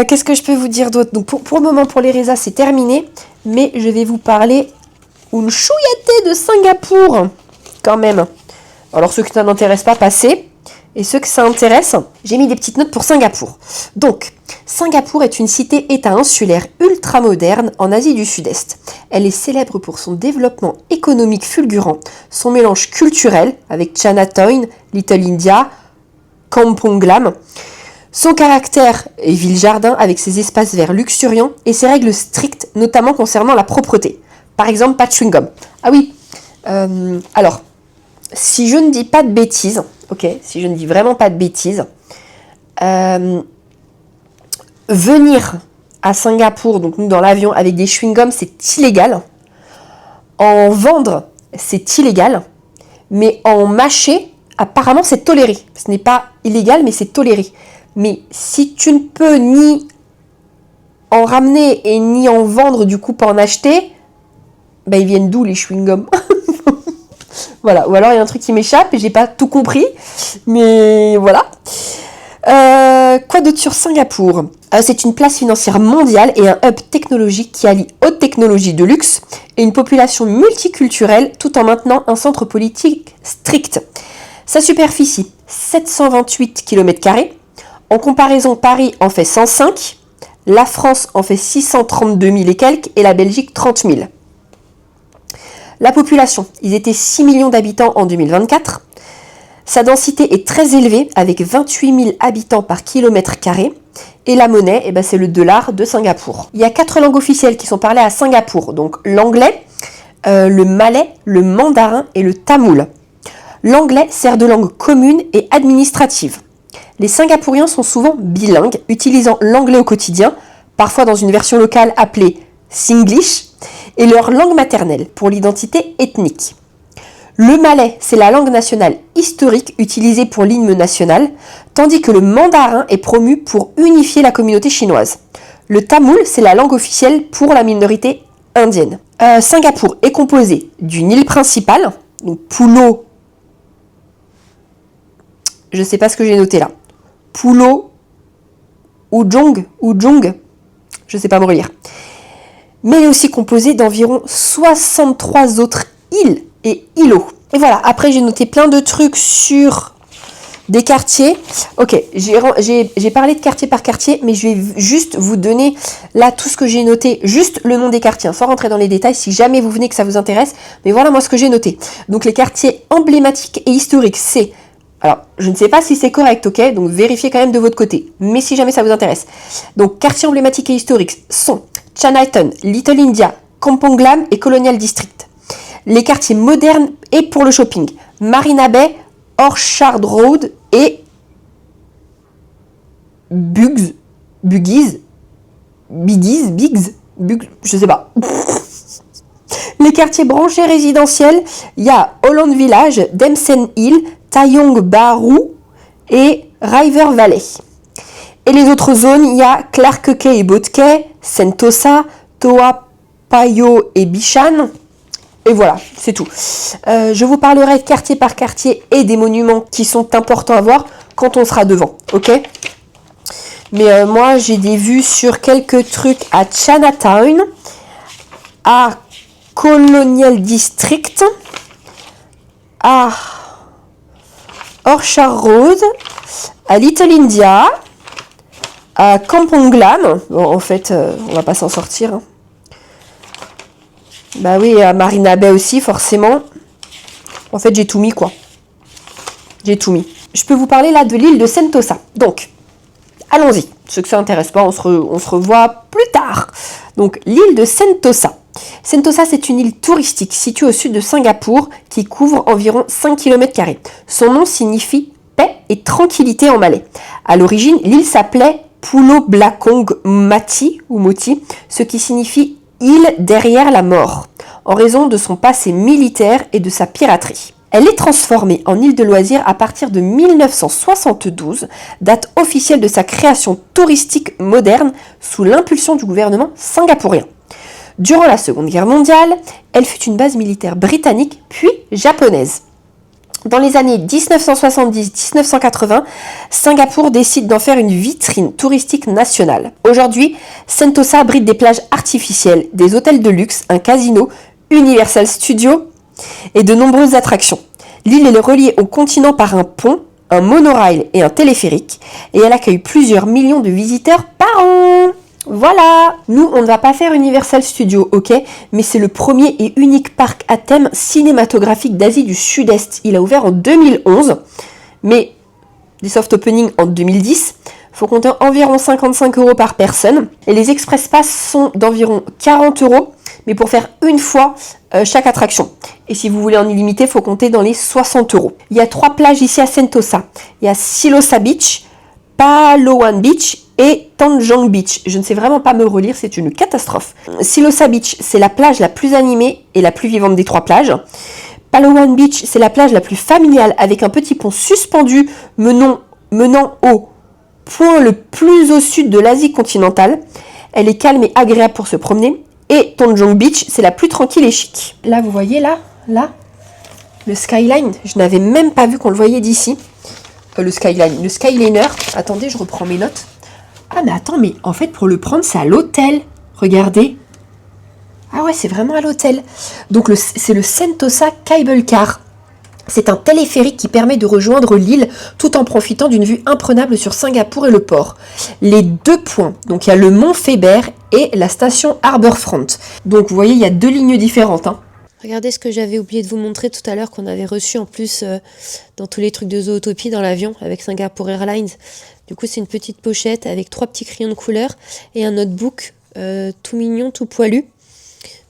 Qu'est-ce que je peux vous dire d'autre? Donc pour le moment pour les résas c'est terminé. Mais je vais vous parler une chouillaté de Singapour quand même. Alors ceux que ça n'intéresse pas, passez. Et ceux que ça intéresse, j'ai mis des petites notes pour Singapour. Donc, Singapour est une cité-État insulaire ultra-moderne en Asie du Sud-Est. Elle est célèbre pour son développement économique fulgurant, son mélange culturel avec Chinatown, Little India, Kampong Glam, son caractère et ville-jardin avec ses espaces verts luxuriants et ses règles strictes, notamment concernant la propreté. Par exemple, pas de chewing-gum. Ah oui, alors, si je ne dis pas de bêtises, si je ne dis vraiment pas de bêtises, venir à Singapour, donc nous dans l'avion, avec des chewing-gums, c'est illégal. En vendre, c'est illégal. Mais en mâcher, apparemment, c'est toléré. Ce n'est pas illégal, mais c'est toléré. Mais si tu ne peux ni en ramener et ni en vendre, du coup, pas en acheter, ils viennent d'où les chewing-gums? Voilà, ou alors il y a un truc qui m'échappe et j'ai pas tout compris, mais voilà. Quoi d'autre sur Singapour? C'est une place financière mondiale et un hub technologique qui allie haute technologie de luxe et une population multiculturelle tout en maintenant un centre politique strict. Sa superficie, 728 km². En comparaison, Paris en fait 105, la France en fait 632 000 et quelques et la Belgique 30 000. La population, ils étaient 6 millions d'habitants en 2024. Sa densité est très élevée avec 28 000 habitants par kilomètre carré. Et la monnaie, c'est le dollar de Singapour. Il y a 4 langues officielles qui sont parlées à Singapour. Donc l'anglais, le malais, le mandarin et le tamoul. L'anglais sert de langue commune et administrative. Les Singapouriens sont souvent bilingues, utilisant l'anglais au quotidien, parfois dans une version locale appelée Singlish, et leur langue maternelle pour l'identité ethnique. Le malais, c'est la langue nationale historique utilisée pour l'hymne national, tandis que le mandarin est promu pour unifier la communauté chinoise. Le tamoul, c'est la langue officielle pour la minorité indienne. Singapour est composé d'une île principale, donc Pulau, je ne sais pas ce que j'ai noté là, Pulau Ujong, je ne sais pas me relire. Mais elle est aussi composée d'environ 63 autres îles et îlots. Et voilà, après j'ai noté plein de trucs sur des quartiers. Ok, j'ai parlé de quartier par quartier, mais je vais juste vous donner là tout ce que j'ai noté, juste le nom des quartiers, sans rentrer dans les détails si jamais vous venez que ça vous intéresse. Mais voilà moi ce que j'ai noté. Donc les quartiers emblématiques et historiques, c'est... Alors, je ne sais pas si c'est correct, ok? Donc vérifiez quand même de votre côté. Mais si jamais ça vous intéresse. Donc, quartiers emblématiques et historiques sont Chinatown, Little India, Kampong Glam et Colonial District. Les quartiers modernes et pour le shopping, Marina Bay, Orchard Road et Biggs, je sais pas. Les quartiers branchés résidentiels, il y a Holland Village, Dempsey Hill, Tayong Bahru et River Valley. Et les autres zones, il y a Clarke Quay et Boat Quay, Sentosa, Toa Payoh et Bishan. Et voilà, c'est tout. Je vous parlerai quartier par quartier et des monuments qui sont importants à voir quand on sera devant, ok? Mais moi, j'ai des vues sur quelques trucs à Chinatown, à Colonial District, à Orchard Road, à Little India, à Kampong Glam. Bon, en fait, on va pas s'en sortir. Hein. Bah oui, à Marina Bay aussi, forcément. En fait, j'ai tout mis, quoi. J'ai tout mis. Je peux vous parler là de l'île de Sentosa. Donc, allons-y. Ceux que ça intéresse pas, on se revoit plus tard. Donc, l'île de Sentosa. Sentosa, c'est une île touristique située au sud de Singapour qui couvre environ 5 km². Son nom signifie paix et tranquillité en malais. À l'origine, l'île s'appelait Pulo Blakong Mati, ou Moti, ce qui signifie île derrière la mort, en raison de son passé militaire et de sa piraterie. Elle est transformée en île de loisirs à partir de 1972, date officielle de sa création touristique moderne sous l'impulsion du gouvernement singapourien. Durant la Seconde Guerre mondiale, elle fut une base militaire britannique puis japonaise. Dans les années 1970-1980, Singapour décide d'en faire une vitrine touristique nationale. Aujourd'hui, Sentosa abrite des plages artificielles, des hôtels de luxe, un casino, Universal Studios et de nombreuses attractions. L'île est reliée au continent par un pont, un monorail et un téléphérique, et elle accueille plusieurs millions de visiteurs par an. Voilà, nous on ne va pas faire Universal Studios, ok, mais c'est le premier et unique parc à thème cinématographique d'Asie du Sud-Est. Il a ouvert en 2011, mais des soft openings en 2010. Faut compter environ 55 € par personne. Et les express pass sont d'environ 40 €, mais pour faire une fois chaque attraction. Et si vous voulez en illimité, il faut compter dans les 60 €. Il y a 3 plages ici à Sentosa. Il y a Silosa Beach, Palawan Beach et Tanjong Beach. Je ne sais vraiment pas me relire, c'est une catastrophe. Silosa Beach, c'est la plage la plus animée et la plus vivante des 3 plages. Palawan Beach, c'est la plage la plus familiale avec un petit pont suspendu menant au point le plus au sud de l'Asie continentale. Elle est calme et agréable pour se promener. Et Tanjong Beach, c'est la plus tranquille et chic. Là, vous voyez, là, le skyline. Je n'avais même pas vu qu'on le voyait d'ici. Le skyline, le skyliner. Attendez, je reprends mes notes. Ah, mais attends, mais en fait, pour le prendre, c'est à l'hôtel. Regardez. Ah ouais, c'est vraiment à l'hôtel. Donc, c'est le Sentosa Cable Car. C'est un téléphérique qui permet de rejoindre l'île tout en profitant d'une vue imprenable sur Singapour et le port. Les 2 points, donc il y a le mont Faber et la station Harbourfront. Donc vous voyez, il y a 2 lignes différentes. Hein. Regardez ce que j'avais oublié de vous montrer tout à l'heure, qu'on avait reçu en plus dans tous les trucs de Zootopie dans l'avion avec Singapore Airlines. Du coup, c'est une petite pochette avec 3 petits crayons de couleur et un notebook tout mignon, tout poilu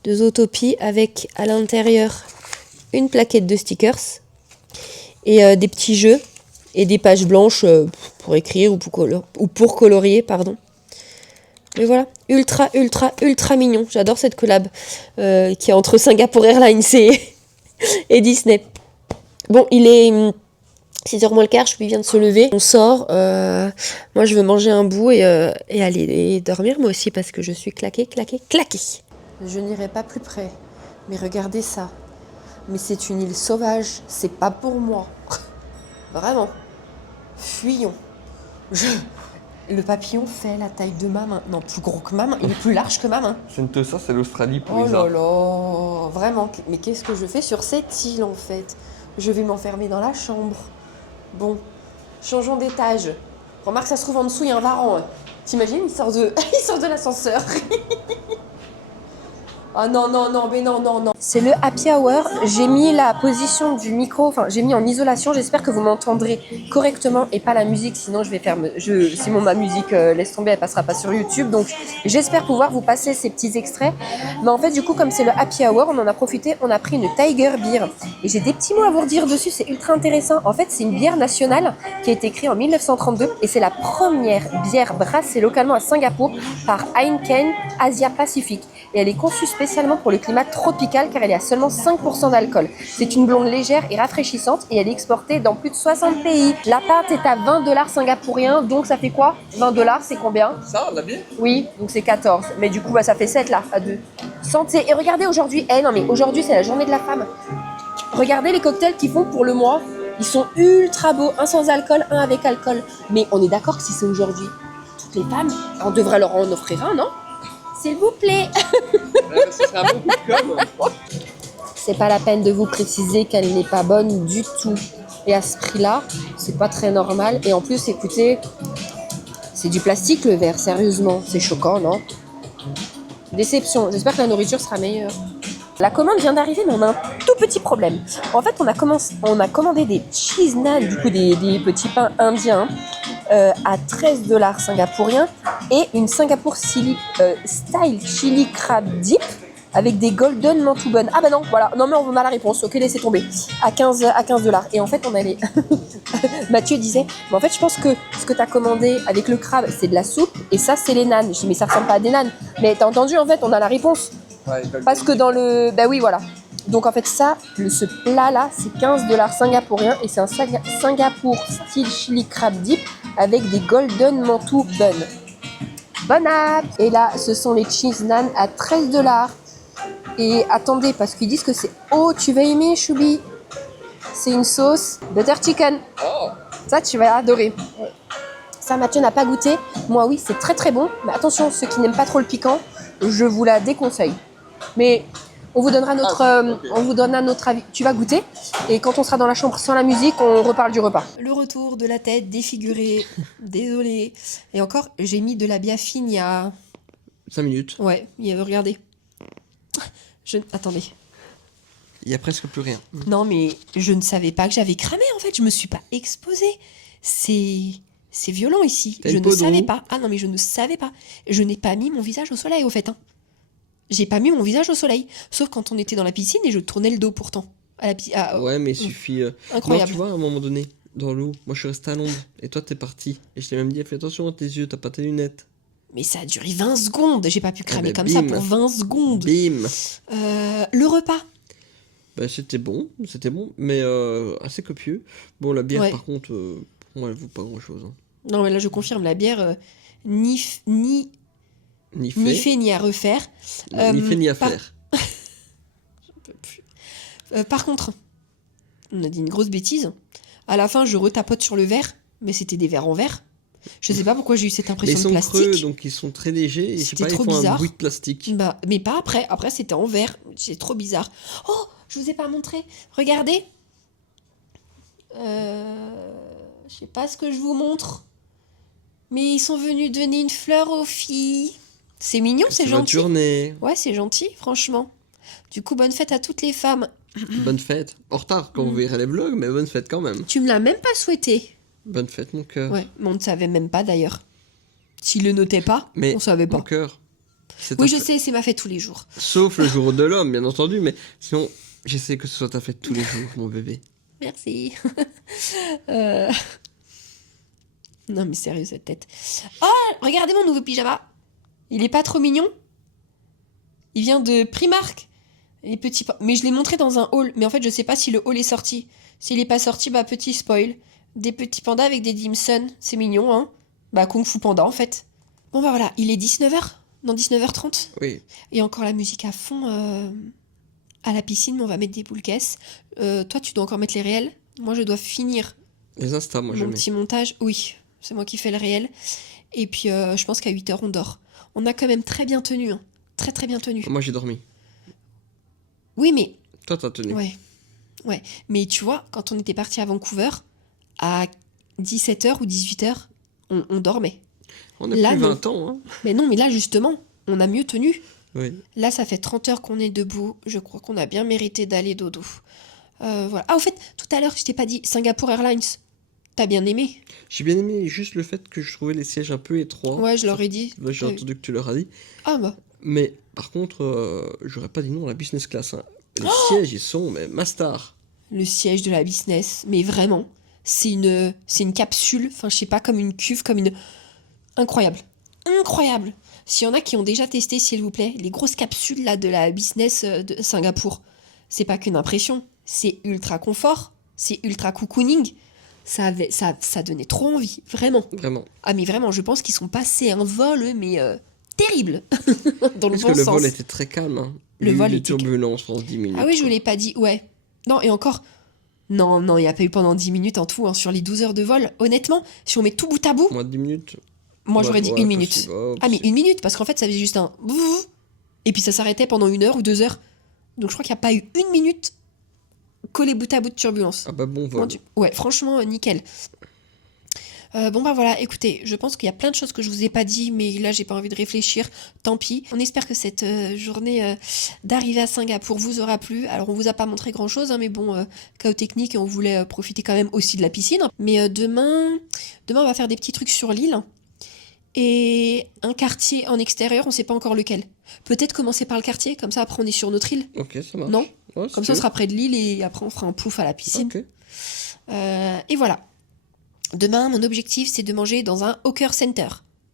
de Zootopie avec à l'intérieur une plaquette de stickers et des petits jeux et des pages blanches pour écrire ou pour colorier, pardon. Mais voilà, ultra mignon. J'adore cette collab qui est entre Singapore Airlines et Disney. Bon, il est 6h moins le quart, je viens de se lever. On sort, moi je veux manger un bout et aller dormir moi aussi parce que je suis claquée. Je n'irai pas plus près, mais regardez ça. Mais c'est une île sauvage, c'est pas pour moi. Vraiment. Fuyons. Le papillon fait la taille de ma main. Non, plus gros que ma main. Il est plus large que ma main. Ce ne te ça, c'est l'Australie pour Oh Isa. là là, vraiment. Mais qu'est-ce que je fais sur cette île en fait? Je vais m'enfermer dans la chambre. Bon, changeons d'étage. Remarque, ça se trouve en dessous, il y a un varan. T'imagines, il sort de, il sort de l'ascenseur. Ah non, non, non, mais non, non, non. C'est le happy hour. J'ai mis la position du micro, enfin, j'ai mis en isolation. J'espère que vous m'entendrez correctement et pas la musique. Sinon, je vais faire. Sinon, ma musique, laisse tomber, elle passera pas sur YouTube. Donc, j'espère pouvoir vous passer ces petits extraits. Mais en fait, du coup, comme c'est le happy hour, on en a profité. On a pris une Tiger Beer. Et j'ai des petits mots à vous redire dessus. C'est ultra intéressant. En fait, c'est une bière nationale qui a été créée en 1932. Et c'est la première bière brassée localement à Singapour par Heineken Asia Pacific. Et elle est conçue spécialement pour le climat tropical car elle est à seulement 5% d'alcool. C'est une blonde légère et rafraîchissante et elle est exportée dans plus de 60 pays. La pinte est à $20 singapouriens, donc ça fait quoi? $20, c'est combien? Ça, la bière? Oui, donc c'est 14. Mais du coup, bah, ça fait 7 là, à 2. Santé. Et regardez aujourd'hui, non mais aujourd'hui c'est la journée de la femme. Regardez les cocktails qu'ils font pour le mois. Ils sont ultra beaux, un sans alcool, un avec alcool. Mais on est d'accord que si c'est aujourd'hui, toutes les femmes, on devrait leur en offrir un, non? S'il vous plaît. Ce serait un bon coup de com'. C'est pas la peine de vous préciser qu'elle n'est pas bonne du tout. Et à ce prix-là, c'est pas très normal. Et en plus, écoutez, c'est du plastique le verre, sérieusement. C'est choquant, non? Déception. J'espère que la nourriture sera meilleure. La commande vient d'arriver, mais on a un tout petit problème. En fait, on a commandé des cheese naan, du coup des petits pains indiens, à $13 singapouriens et une Singapour style chili crab dip avec des golden mantou buns. Ah bah non, voilà, non mais on a la réponse. Ok, laissez tomber. À $15. Et en fait, on allait. Mathieu disait, mais en fait, je pense que ce que t'as commandé avec le crabe, c'est de la soupe et ça, c'est les naans. Je dis, mais ça ressemble pas à des naans. Mais t'as entendu, en fait, on a la réponse. Ouais, Parce que dans le... Bah oui, voilà. Donc en fait, ça, ce plat-là, c'est $15 singapouriens et c'est un Singapour style chili crab dip avec des golden mantou buns. Bon app! Et là, ce sont les cheese naan à $13. Et attendez, parce qu'ils disent que c'est... Oh, tu vas aimer, Choubi! C'est une sauce butter chicken. Oh. Ça, tu vas adorer. Ça, Mathieu n'a pas goûté. Moi, oui, c'est très très bon. Mais attention, ceux qui n'aiment pas trop le piquant, je vous la déconseille. Mais on vous donnera notre avis. Tu vas goûter et quand on sera dans la chambre sans la musique, on reparle du repas. Le retour de la tête défigurée. Désolée. Et encore, j'ai mis de la biafine il y a... 5 minutes. Ouais, regardez. Attendez. Il y a presque plus rien. Non, mais je ne savais pas que j'avais cramé en fait. Je me suis pas exposée. C'est violent ici. T'as Je une ne peau savais d'eau? pas. Ah non, mais je ne savais pas. Je n'ai pas mis mon visage au soleil au fait. Hein. J'ai pas mis mon visage au soleil. Sauf quand on était dans la piscine et je tournais le dos pourtant. À la Ouais, mais il suffit. Incroyable. Non, tu vois, à un moment donné, dans l'eau, moi je suis resté à l'ombre et toi t'es parti. Et je t'ai même dit, fais attention à tes yeux, t'as pas tes lunettes. Mais ça a duré 20 secondes. J'ai pas pu cramer ben, comme ça bim. pour 20 secondes. Bim! Le repas. Bah, c'était bon, mais assez copieux. Bon, la bière, Ouais. par contre, pour moi, elle vaut pas grand chose. Hein. Non, mais là je confirme, la bière, ni Ni fait, fait ni à refaire. ni fait ni à par- faire. Par contre, on a dit une grosse bêtise. À la fin, je retapote sur le verre, mais c'était des verres en verre. Je sais pas pourquoi j'ai eu cette Mais impression ils de sont plastique. creux, donc ils sont très légers. Et je sais C'était pas, ils trop font un bizarre. bruit de plastique. Bah, mais pas après. Après, c'était en verre. C'est trop bizarre. Oh, je vous ai pas montré. Regardez. Je sais pas ce que je vous montre. Mais ils sont venus donner une fleur aux filles. C'est mignon, c'est votre gentil. journée. Ouais, c'est gentil, franchement. Du coup, bonne fête à toutes les femmes. Bonne fête. En retard quand vous verrez les vlogs, mais bonne fête quand même. Tu me l'as même pas souhaité. Bonne fête, mon cœur. Ouais, mais on ne savait même pas d'ailleurs. S'il le notait pas, Mais on savait pas. mon cœur. c'est Oui, ta je fête. sais, c'est ma fête tous les jours. Sauf le jour de l'homme, bien entendu, mais sinon, j'essaie que ce soit ta fête tous les jours, mon bébé. Merci. Non, mais sérieux, cette tête. Oh, regardez mon nouveau pyjama. Il est pas trop mignon. Il vient de Primark. Les petits... Mais je l'ai montré dans un haul. Mais en fait, je sais pas si le haul est sorti. S'il est pas sorti, bah petit spoil. Des petits pandas avec des dim sum. C'est mignon, hein. Bah Kung Fu Panda, en fait. Bon, bah voilà, il est 19h. Dans 19h30. Oui. Et encore la musique à fond à la piscine, mais on va mettre des boules caisses. Toi, tu dois encore mettre les réels. Moi, je dois finir Les Insta, moi, mon jamais. petit montage. Oui, c'est moi qui fais le réel. Et puis, je pense qu'à 8h, on dort. On a quand même très bien tenu, hein. Très, très bien tenu. Moi, j'ai dormi. Oui, mais... Toi, t'as tenu. Ouais. Mais tu vois, quand on était parti à Vancouver, à 17h ou 18h, on dormait. On a Là, plus non. 20 ans, hein. Mais non, mais là, justement, on a mieux tenu. Oui. Là, ça fait 30 heures qu'on est debout. Je crois qu'on a bien mérité d'aller dodo. Voilà. Ah, au fait, tout à l'heure, je t'ai pas dit Singapore Airlines. T'as bien aimé? J'ai bien aimé juste le fait que je trouvais les sièges un peu étroits. Ouais, je leur ai dit. Là, j'ai entendu que tu leur as dit. Ah bah. Mais par contre, j'aurais pas dit non à la business class, hein. Les sièges, ils sont mais mastar. Le siège de la business. Mais vraiment, c'est une capsule. Enfin, je sais pas, comme une cuve, comme une... Incroyable. Incroyable. S'il y en a qui ont déjà testé, s'il vous plaît, les grosses capsules là de la business de Singapour, c'est pas qu'une impression. C'est ultra confort. C'est ultra cocooning. Ça donnait trop envie. Vraiment. Vraiment. Ah mais vraiment, je pense qu'ils sont passés un vol, mais terrible. Dans le Parce bon que le sens. vol était très calme, hein. Le vol était... était... turbulence pendant 10 minutes. Ah oui, je quoi. vous l'ai pas dit, ouais. Non, et encore... Non, il n'y a pas eu pendant 10 minutes en tout, hein, sur les 12 heures de vol. Honnêtement, si on met tout bout à bout, Moins de 10 minutes. moi j'aurais dit Ouais, une minute. possible, Ah mais une minute, parce qu'en fait ça faisait juste un... Et puis ça s'arrêtait pendant 1 heure ou 2 heures. Donc je crois qu'il n'y a pas eu 1 minute collé bout à bout de turbulence. Ah bah bon vol. Ouais, franchement, nickel. Bon bah voilà, écoutez, je pense qu'il y a plein de choses que je vous ai pas dit, mais là j'ai pas envie de réfléchir, tant pis. On espère que cette journée d'arrivée à Singapour vous aura plu. Alors on vous a pas montré grand chose, hein, mais bon, chaos technique, et on voulait profiter quand même aussi de la piscine. Mais demain on va faire des petits trucs sur l'île. Et un quartier en extérieur, on sait pas encore lequel. Peut-être commencer par le quartier, comme ça après on est sur notre île. Ok, ça marche. Non Ouais, Comme ça on sera près de l'île et après on fera un pouf à la piscine. Ok. Et voilà. Demain, mon objectif, c'est de manger dans un hawker center.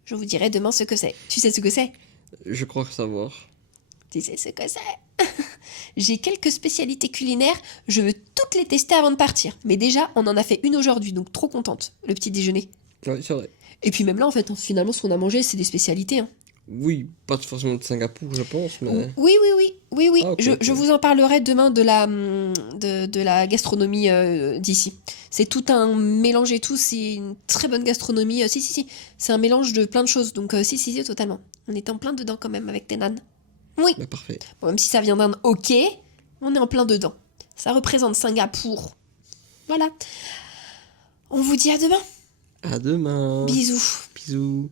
Je vous dirai demain ce que c'est. Tu sais ce que c'est? Je crois savoir. Tu sais ce que c'est? J'ai quelques spécialités culinaires. Je veux toutes les tester avant de partir. Mais déjà, on en a fait une aujourd'hui, donc trop contente. Le petit déjeuner. Oui, c'est vrai. Et puis même là, en fait, finalement, ce qu'on a mangé, c'est des spécialités. Hein. Oui, pas forcément de Singapour, je pense, mais... Oui. Ah, ok, je ok. vous en parlerai demain de la gastronomie d'ici. C'est tout un mélange et tout. C'est une très bonne gastronomie. Si. C'est un mélange de plein de choses. Donc, si, totalement. On est en plein dedans quand même avec Tenan. Oui. Bah, parfait. Bon, même si ça vient d'Inde, ok. On est en plein dedans. Ça représente Singapour. Voilà. On vous dit à demain. À demain. Bisous. Bisous.